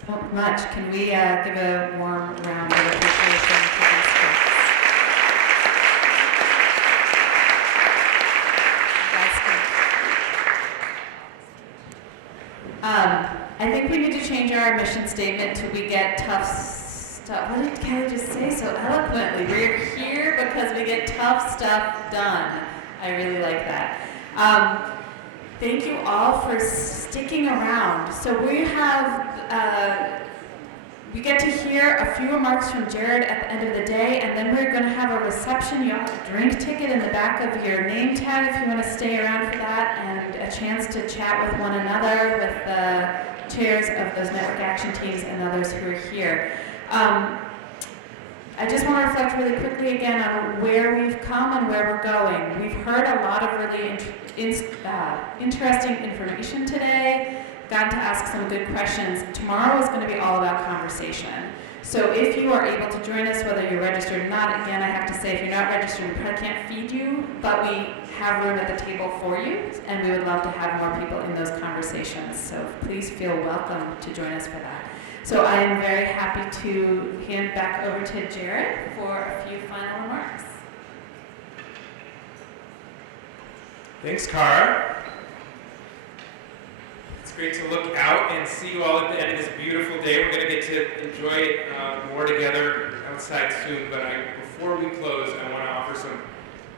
So much. Can we give a warm round of appreciation to these folks? I think we need to change our mission statement to "We get tough stuff." What did Kelly just say so eloquently? We're here because we get tough stuff done. I really like that. Thank you all for sticking around. So we have, we get to hear a few remarks from Jared at the end of the day, and then we're going to have a reception. You'll have a drink ticket in the back of your name tag if you want to stay around for that, and a chance to chat with one another, with the chairs of those network action teams and others who are here. I just want to reflect really quickly again on where we've come and where we're going. We've heard a lot of really interesting information today, gotten to ask some good questions. Tomorrow is going to be all about conversation. So if you are able to join us, whether you're registered or not, again, I have to say, if you're not registered, we probably can't feed you, but we have room at the table for you, and we would love to have more people in those conversations. So please feel welcome to join us for that. So I am very happy to hand back over to Jared for a few final remarks. Thanks, Cara. It's great to look out and see you all at the end of this beautiful day. We're going to get to enjoy it more together outside soon, but before we close, I want to offer some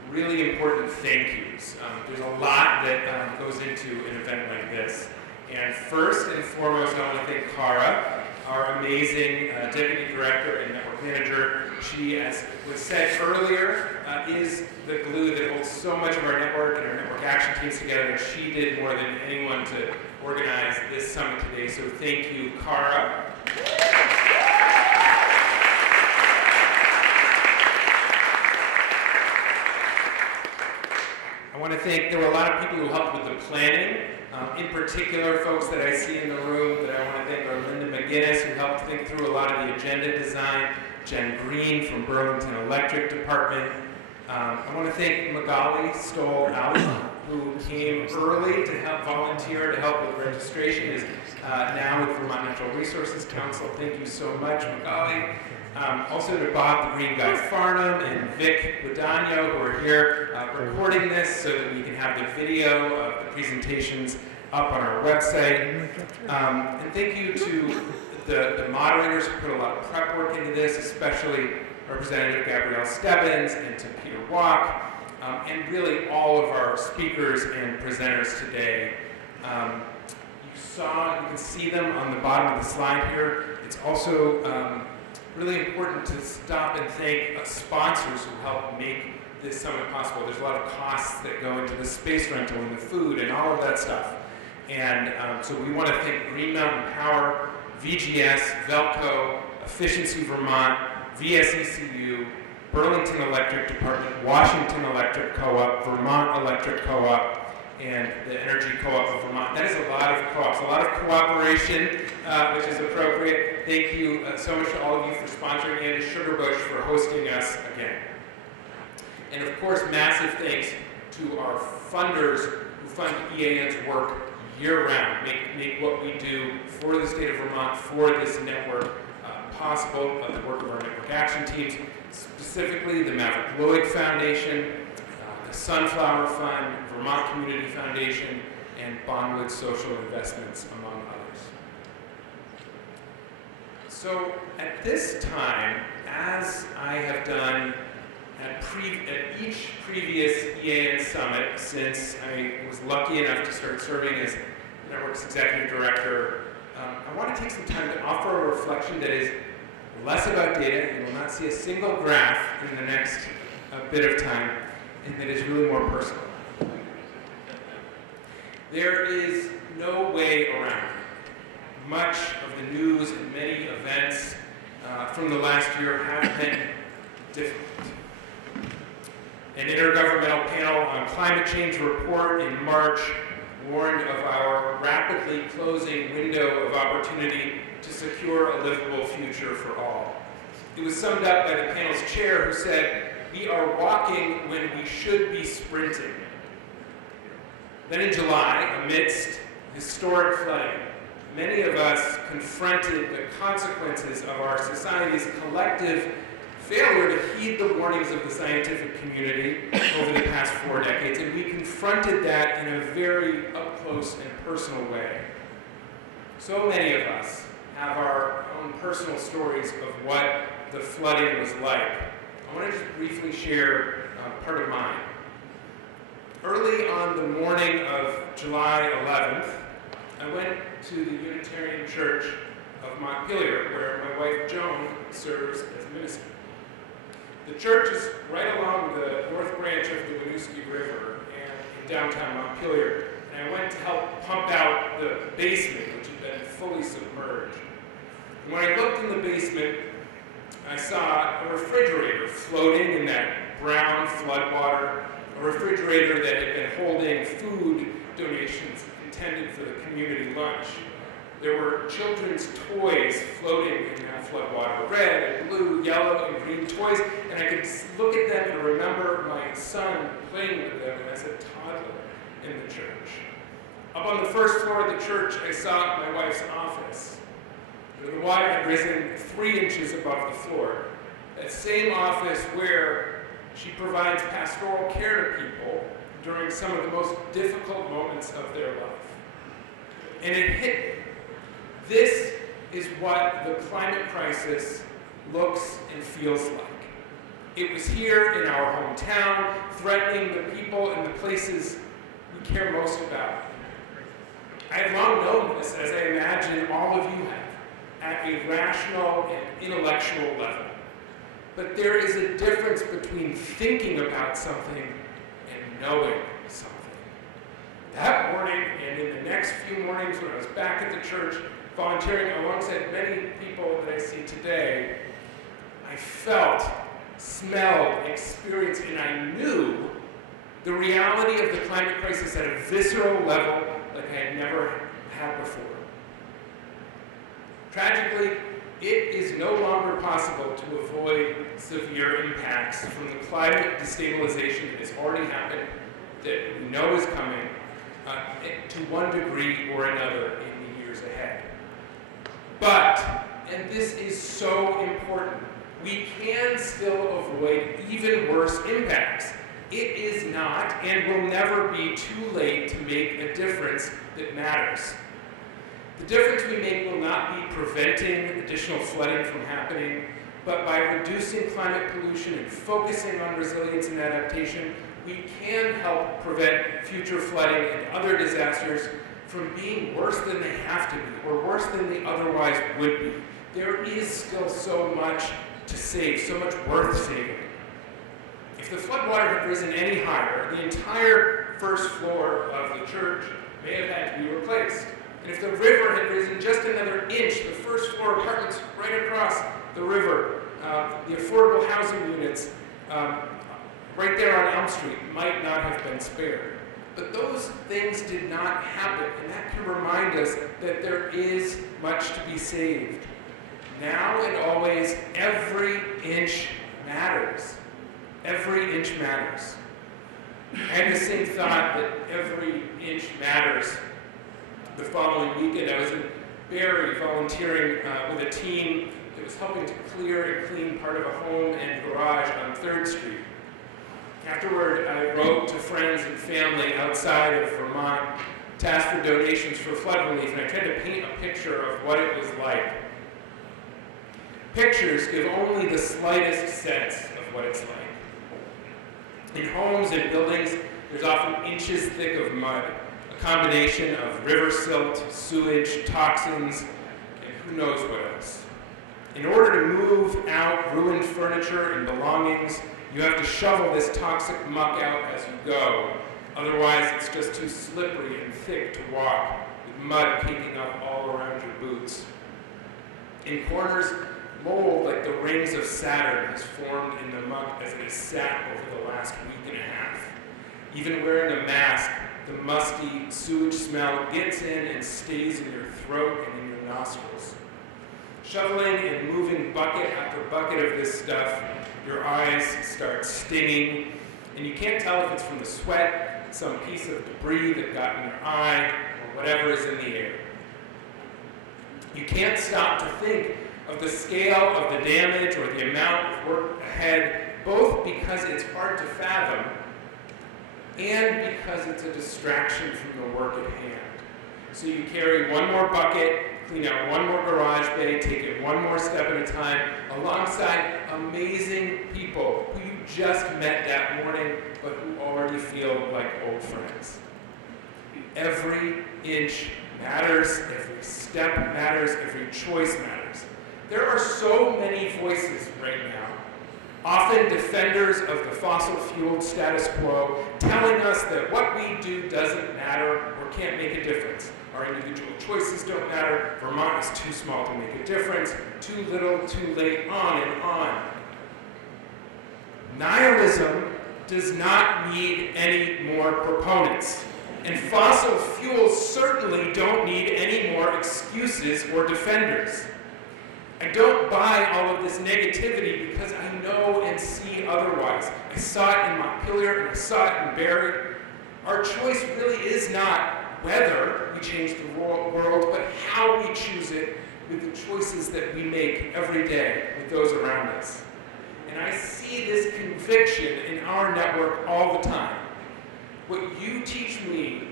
really important thank yous. There's a lot that goes into an event like this. And first and foremost, I want to thank Cara, our amazing Deputy Director and Network Manager. She, as was said earlier, is the glue that holds so much of our network and our network action teams together, and she did more than anyone to organize this summit today. So thank you, Cara. I want to thank, there were a lot of people who helped with the planning. In particular, folks that I see in the room that I want to thank are Linda McGinnis, who helped think through a lot of the agenda design, Jen Green from Burlington Electric Department. I want to thank Magali Stoll-Allen, who came early to help volunteer to help with registration, is now with Vermont Natural Resources Council. Thank you so much, Magali. Also to Bob the Green Guy Farnham and Vic Guadagno, who are here recording this so that we can have the video of the presentations up on our website. And thank you to the moderators who put a lot of prep work into this, especially Representative Gabrielle Stebbins and to Peter Walk, and really all of our speakers and presenters today. You can see them on the bottom of the slide here. It's also really important to stop and thank sponsors who help make this summit possible. There's a lot of costs that go into the space rental and the food and all of that stuff. And so we want to thank Green Mountain Power, VGS, Velco, Efficiency Vermont, VSECU, Burlington Electric Department, Washington Electric Co-op, Vermont Electric Co-op, and the Energy Co-op of Vermont. That is a lot of co-ops, a lot of cooperation, which is appropriate. Thank you so much to all of you for sponsoring, and to Sugarbush for hosting us again. And of course, massive thanks to our funders who fund EAN's work year-round, make what we do for the state of Vermont, for this network possible, the work of our network action teams, specifically the Maverick Lloyd Foundation, the Sunflower Fund, Vermont Community Foundation, and Bondwood Social Investments, among others. So at this time, as I have done at each previous EAN summit since I was lucky enough to start serving as Network's Executive Director, I want to take some time to offer a reflection that is less about data. You will not see a single graph in the next bit of time, and that is really more personal. There is no way around it. Much of the news and many events from the last year have been difficult. An intergovernmental panel on climate change report in March warned of our rapidly closing window of opportunity to secure a livable future for all. It was summed up by the panel's chair, who said, "We are walking when we should be sprinting." Then in July, amidst historic flooding, many of us confronted the consequences of our society's collective failure to heed the warnings of the scientific community over the past 4 decades, and we confronted that in a very up-close and personal way. So many of us have our own personal stories of what the flooding was like. I want to just briefly share part of mine. Early on the morning of July 11th, I went to the Unitarian Church of Montpelier, where my wife Joan serves as minister. The church is right along the north branch of the Winooski River and in downtown Montpelier, and I went to help pump out the basement, which had been fully submerged. And when I looked in the basement, I saw a refrigerator floating in that brown floodwater, a refrigerator that had been holding food donations intended for the community lunch. There were children's toys floating in that floodwater, red and blue, yellow and green toys, and I could look at them and remember my son playing with them as a toddler in the church. Up on the first floor of the church, I saw my wife's office. The water had risen 3 inches above the floor. That same office where she provides pastoral care to people during some of the most difficult moments of their life. And it hit me. This is what the climate crisis looks and feels like. It was here in our hometown, threatening the people and the places we care most about. I have long known this, as I imagine all of you have, at a rational and intellectual level. But there is a difference between thinking about something and knowing something. That morning, and in the next few mornings when I was back at the church, volunteering alongside many people that I see today, I felt, smelled, experienced, and I knew the reality of the climate crisis at a visceral level like I had never had before. Tragically, it is no longer possible to avoid severe impacts from the climate destabilization that has already happened, that we know is coming, to one degree or another in the years ahead. But, and this is so important, we can still avoid even worse impacts. It is not and will never be too late to make a difference that matters. The difference we make will not be preventing additional flooding from happening, but by reducing climate pollution and focusing on resilience and adaptation, we can help prevent future flooding and other disasters from being worse than they have to be, or worse than they otherwise would be. There is still so much to save, so much worth saving. If the floodwater had risen any higher, the entire first floor of the church may have had to be replaced. And if the river had risen just another inch, the first floor apartments right across the river, the affordable housing units right there on Elm Street might not have been spared. But those things did not happen, and that can remind us that there is much to be saved. Now and always, every inch matters. Every inch matters. I had the same thought that every inch matters. The following weekend, I was in Barrie volunteering with a team that was helping to clear and clean part of a home and garage on 3rd Street. Afterward, I wrote to friends and family outside of Vermont to ask for donations for flood relief, and I tried to paint a picture of what it was like. Pictures give only the slightest sense of what it's like. In homes and buildings, there's often inches thick of mud, a combination of river silt, sewage, toxins, and who knows what else. In order to move out ruined furniture and belongings, you have to shovel this toxic muck out as you go. Otherwise, it's just too slippery and thick to walk, with mud caking up all around your boots. In corners, mold like the rings of Saturn has formed in the muck as it has sat over the last week and a half. Even wearing a mask, the musty sewage smell gets in and stays in your throat and in your nostrils. Shoveling and moving bucket after bucket of this stuff, your eyes start stinging, and you can't tell if it's from the sweat, some piece of debris that got in your eye, or whatever is in the air. You can't stop to think of the scale of the damage or the amount of work ahead, both because it's hard to fathom and because it's a distraction from the work at hand. So you carry one more bucket, clean out one more garage bay, take it one more step at a time, alongside amazing people who you just met that morning, but who already feel like old friends. Every inch matters, every step matters, every choice matters. There are so many voices right now, often defenders of the fossil-fueled status quo, telling us that what we do doesn't matter or can't make a difference. Our individual choices don't matter, Vermont is too small to make a difference, too little, too late, on and on. Nihilism does not need any more proponents, and fossil fuels certainly don't need any more excuses or defenders. I don't buy all of this negativity because I know and see otherwise. I saw it in Montpelier and I saw it in Barrie. Our choice really is not whether we change the world, but how we choose it with the choices that we make every day with those around us. And I see this conviction in our network all the time. what you teach me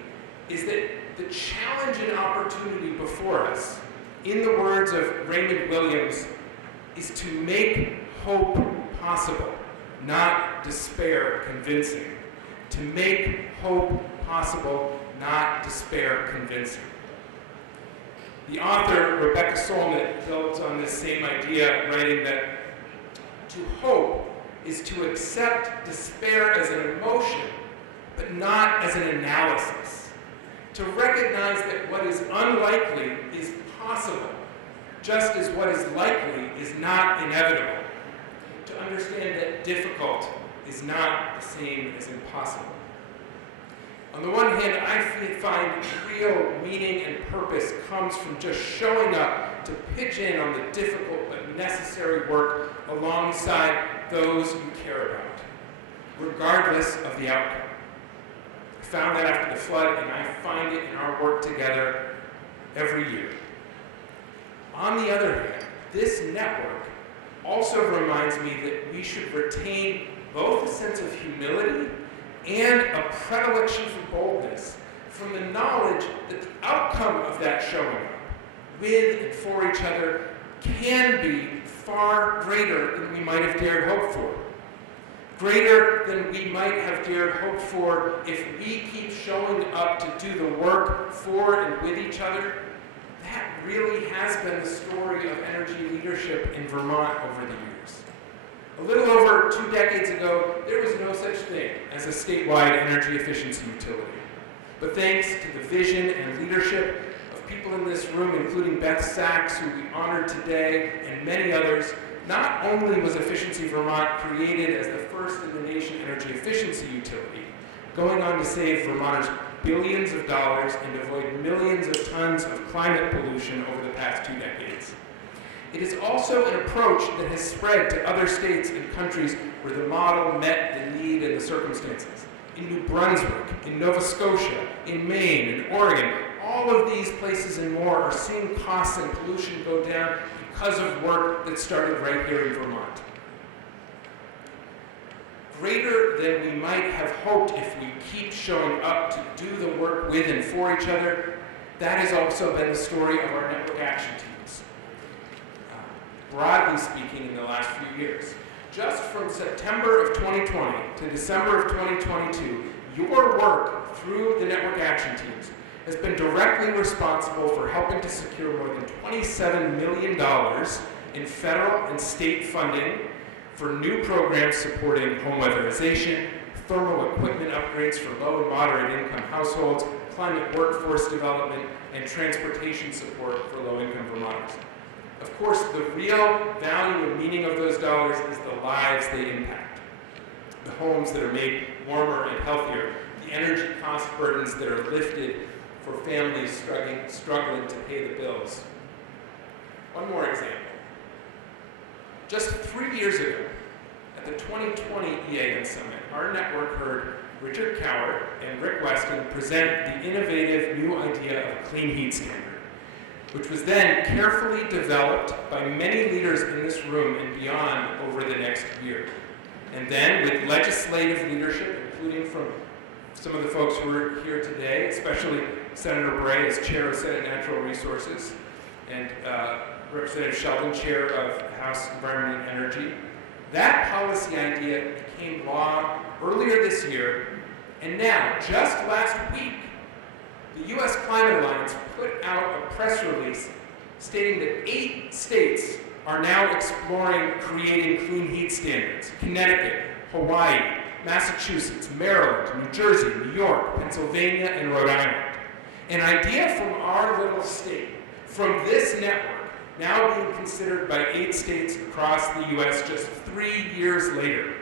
is that the challenge and opportunity before us, in the words of Raymond Williams, is to make hope possible, not despair convincing. To make hope possible, not despair convincing. The author, Rebecca Solnit, builds on this same idea, writing that to hope is to accept despair as an emotion, but not as an analysis. To recognize that what is unlikely is possible, just as what is likely is not inevitable. To understand that difficult is not the same as impossible. On the one hand, I find real meaning and purpose comes from just showing up to pitch in on the difficult but necessary work alongside those you care about, regardless of the outcome. I found that after the flood, and I find it in our work together every year. On the other hand, this network also reminds me that we should retain both a sense of humility and a predilection for boldness from the knowledge that the outcome of that showing up with and for each other can be far greater than we might have dared hope for. Greater than we might have dared hope for if we keep showing up to do the work for and with each other. That really has been the story of energy leadership in Vermont over the years. A little over 2 decades ago, there was no such thing as a statewide energy efficiency utility. But thanks to the vision and leadership of people in this room, including Beth Sachs, who we honor today, and many others, not only was Efficiency Vermont created as the first in the nation energy efficiency utility, going on to save Vermonters billions of dollars and avoid millions of tons of climate pollution over the past 2 decades. It is also an approach that has spread to other states and countries where the model met the need and the circumstances. In New Brunswick, in Nova Scotia, in Maine, in Oregon, all of these places and more are seeing costs and pollution go down because of work that started right here in Vermont. Greater than we might have hoped if we keep showing up to do the work with and for each other, that has also been the story of our network action teams. Broadly speaking, in the last few years. Just from September of 2020 to December of 2022, your work through the network action teams has been directly responsible for helping to secure more than $27 million in federal and state funding for new programs supporting home weatherization, thermal equipment upgrades for low and moderate income households, climate workforce development, and transportation support for low-income Vermonters. Of course, the real value and meaning of those dollars is the lives they impact. The homes that are made warmer and healthier, the energy cost burdens that are lifted for families struggling to pay the bills. One more example. Just 3 years ago, at the 2020 EAN Summit, our network heard Richard Cowart and Rick Weston present the innovative new idea of a clean heat standard, which was then carefully developed by many leaders in this room and beyond over the next year. And then, with legislative leadership, including from some of the folks who are here today, especially Senator Bray as chair of Senate Natural Resources, and Representative Sheldon, chair of House Environment and Energy, that policy idea became law earlier this year, and now, just last week, the U.S. Climate Alliance put out a press release stating that 8 states are now exploring creating clean heat standards: Connecticut, Hawaii, Massachusetts, Maryland, New Jersey, New York, Pennsylvania, and Rhode Island. An idea from our little state, from this network, now being considered by 8 states across the U.S. just 3 years later,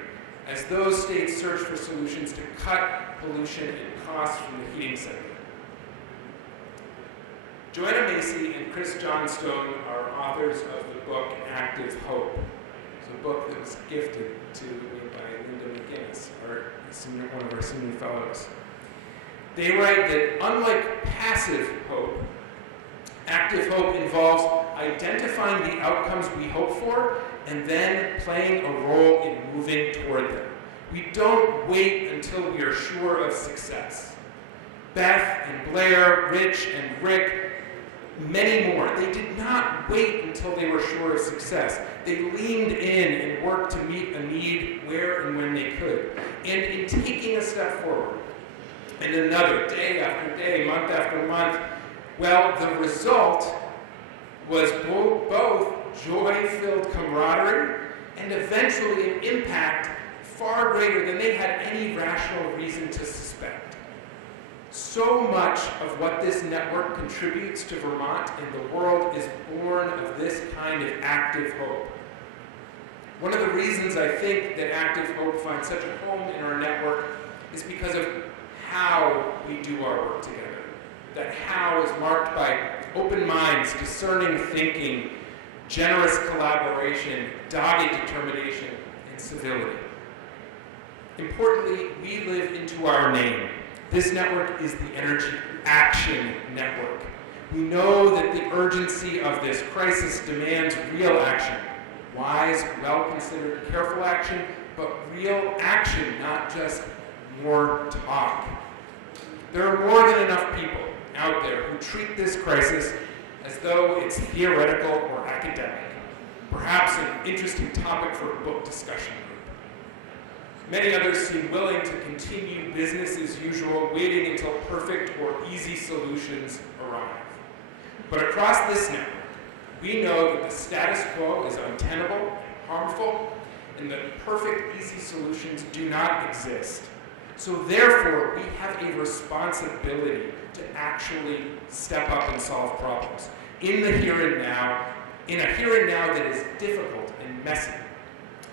as those states search for solutions to cut pollution and costs from the heating sector. Joanna Macy and Chris Johnstone are authors of the book Active Hope. It's a book that was gifted to me by Linda McGinnis, one of our senior fellows. They write that unlike passive hope, active hope involves identifying the outcomes we hope for and then playing a role in moving toward them. We don't wait until we are sure of success. Beth and Blair, Rich and Rick, many more, they did not wait until they were sure of success. They leaned in and worked to meet a need where and when they could. And in taking a step forward, and another, day after day, month after month, well, the result was both joy-filled camaraderie and eventually an impact far greater than they had any rational reason to suspect. So much of what this network contributes to Vermont and the world is born of this kind of active hope. One of the reasons I think that active hope finds such a home in our network is because of how we do our work together. That how is marked by open minds, discerning thinking, generous collaboration, dogged determination, and civility. Importantly, we live into our name. This network is the Energy Action Network. We know that the urgency of this crisis demands real action. Wise, well-considered, careful action, but real action, not just more talk. There are more than enough people out there who treat this crisis as though it's theoretical or academic, perhaps an interesting topic for a book discussion group. Many others seem willing to continue business as usual, waiting until perfect or easy solutions arrive. But across this network, we know that the status quo is untenable, harmful, and that perfect, easy solutions do not exist. So therefore, we have a responsibility to actually step up and solve problems in the here and now, in a here and now that is difficult and messy.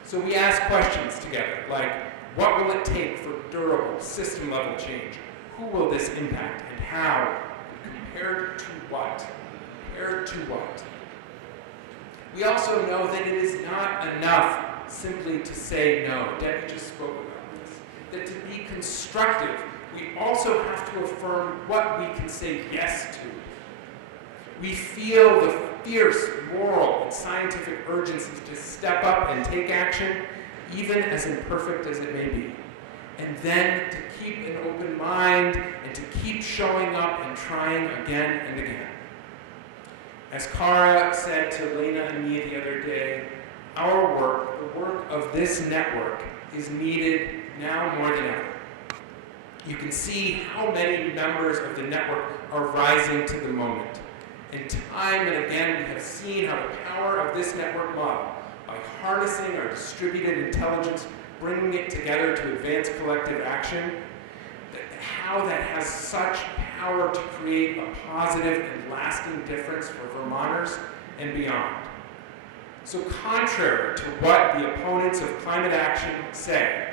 So we ask questions together, like, what will it take for durable, system-level change? Who will this impact, and how? Compared to what? Compared to what? We also know that it is not enough simply to say no. Debbie just spoke about this. That to be constructive, we also have to affirm what we can say yes to. We feel the fierce moral and scientific urgency to step up and take action, even as imperfect as it may be. And then to keep an open mind and to keep showing up and trying again and again. As Cara said to Lena and me the other day, our work, the work of this network, is needed now more than ever. You can see how many members of the network are rising to the moment. And time and again, we have seen how the power of this network model, by harnessing our distributed intelligence, bringing it together to advance collective action, how that has such power to create a positive and lasting difference for Vermonters and beyond. So contrary to what the opponents of climate action say,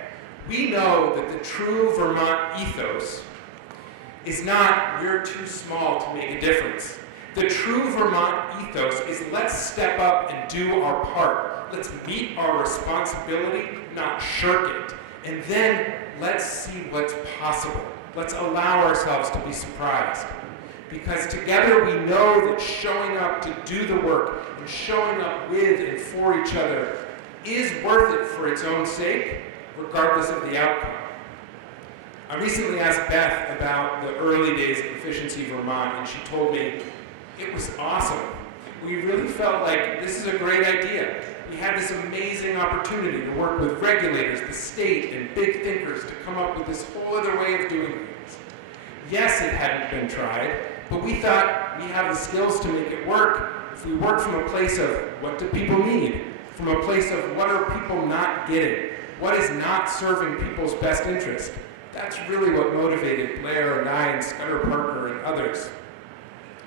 we know that the true Vermont ethos is not, we're too small to make a difference. The true Vermont ethos is, let's step up and do our part. Let's meet our responsibility, not shirk it. And then let's see what's possible. Let's allow ourselves to be surprised. Because together we know that showing up to do the work and showing up with and for each other is worth it for its own sake, regardless of the outcome. I recently asked Beth about the early days of Efficiency Vermont, and she told me it was awesome. We really felt like this is a great idea. We had this amazing opportunity to work with regulators, the state, and big thinkers to come up with this whole other way of doing things. Yes, it hadn't been tried, but we thought we have the skills to make it work if we work from a place of what do people need, from a place of what are people not getting, what is not serving people's best interest. That's really what motivated Blair and I and Scudder Partner and others.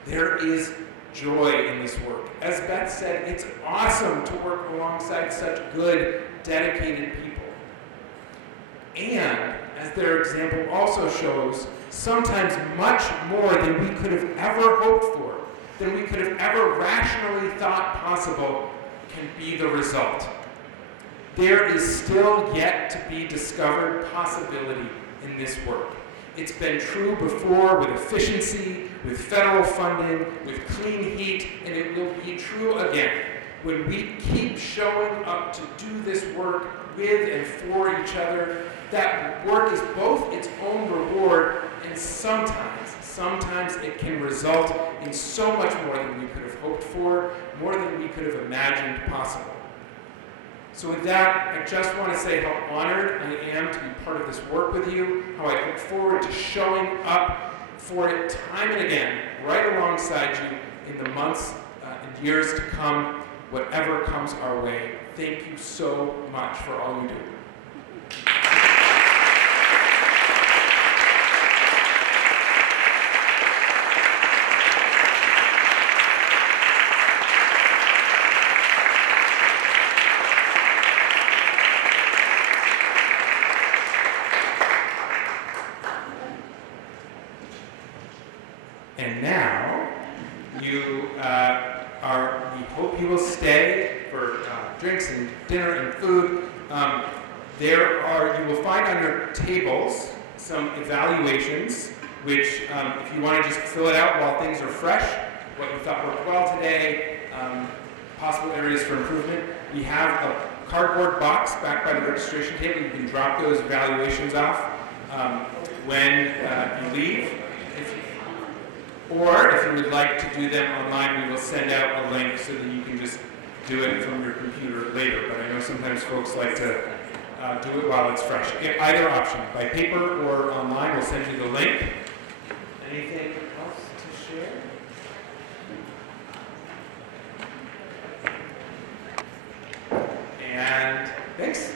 There is joy in this work. As Beth said, it's awesome to work alongside such good, dedicated people. And, as their example also shows, sometimes much more than we could have ever hoped for, than we could have ever rationally thought possible, can be the result. There is still yet to be discovered possibility in this work. It's been true before with efficiency, with federal funding, with clean heat, and it will be true again. when we keep showing up to do this work with and for each other, that work is both its own reward and sometimes it can result in so much more than we could have hoped for, more than we could have imagined possible. So with that, I just want to say how honored I am to be part of this work with you, how I look forward to showing up for it time and again, right alongside you in the months and years to come, whatever comes our way. Thank you so much for all you do. And now, we hope you will stay for drinks and dinner and food. You will find on your tables some evaluations, which if you want to just fill it out while things are fresh, what you thought worked well today, possible areas for improvement. We have a cardboard box back by the registration table. You can drop those evaluations off when you leave. Or if you would like to do them online, we will send out a link so that you can just do it from your computer later. But I know sometimes folks like to do it while it's fresh. Either option, by paper or online, we'll send you the link. Anything else to share? And thanks.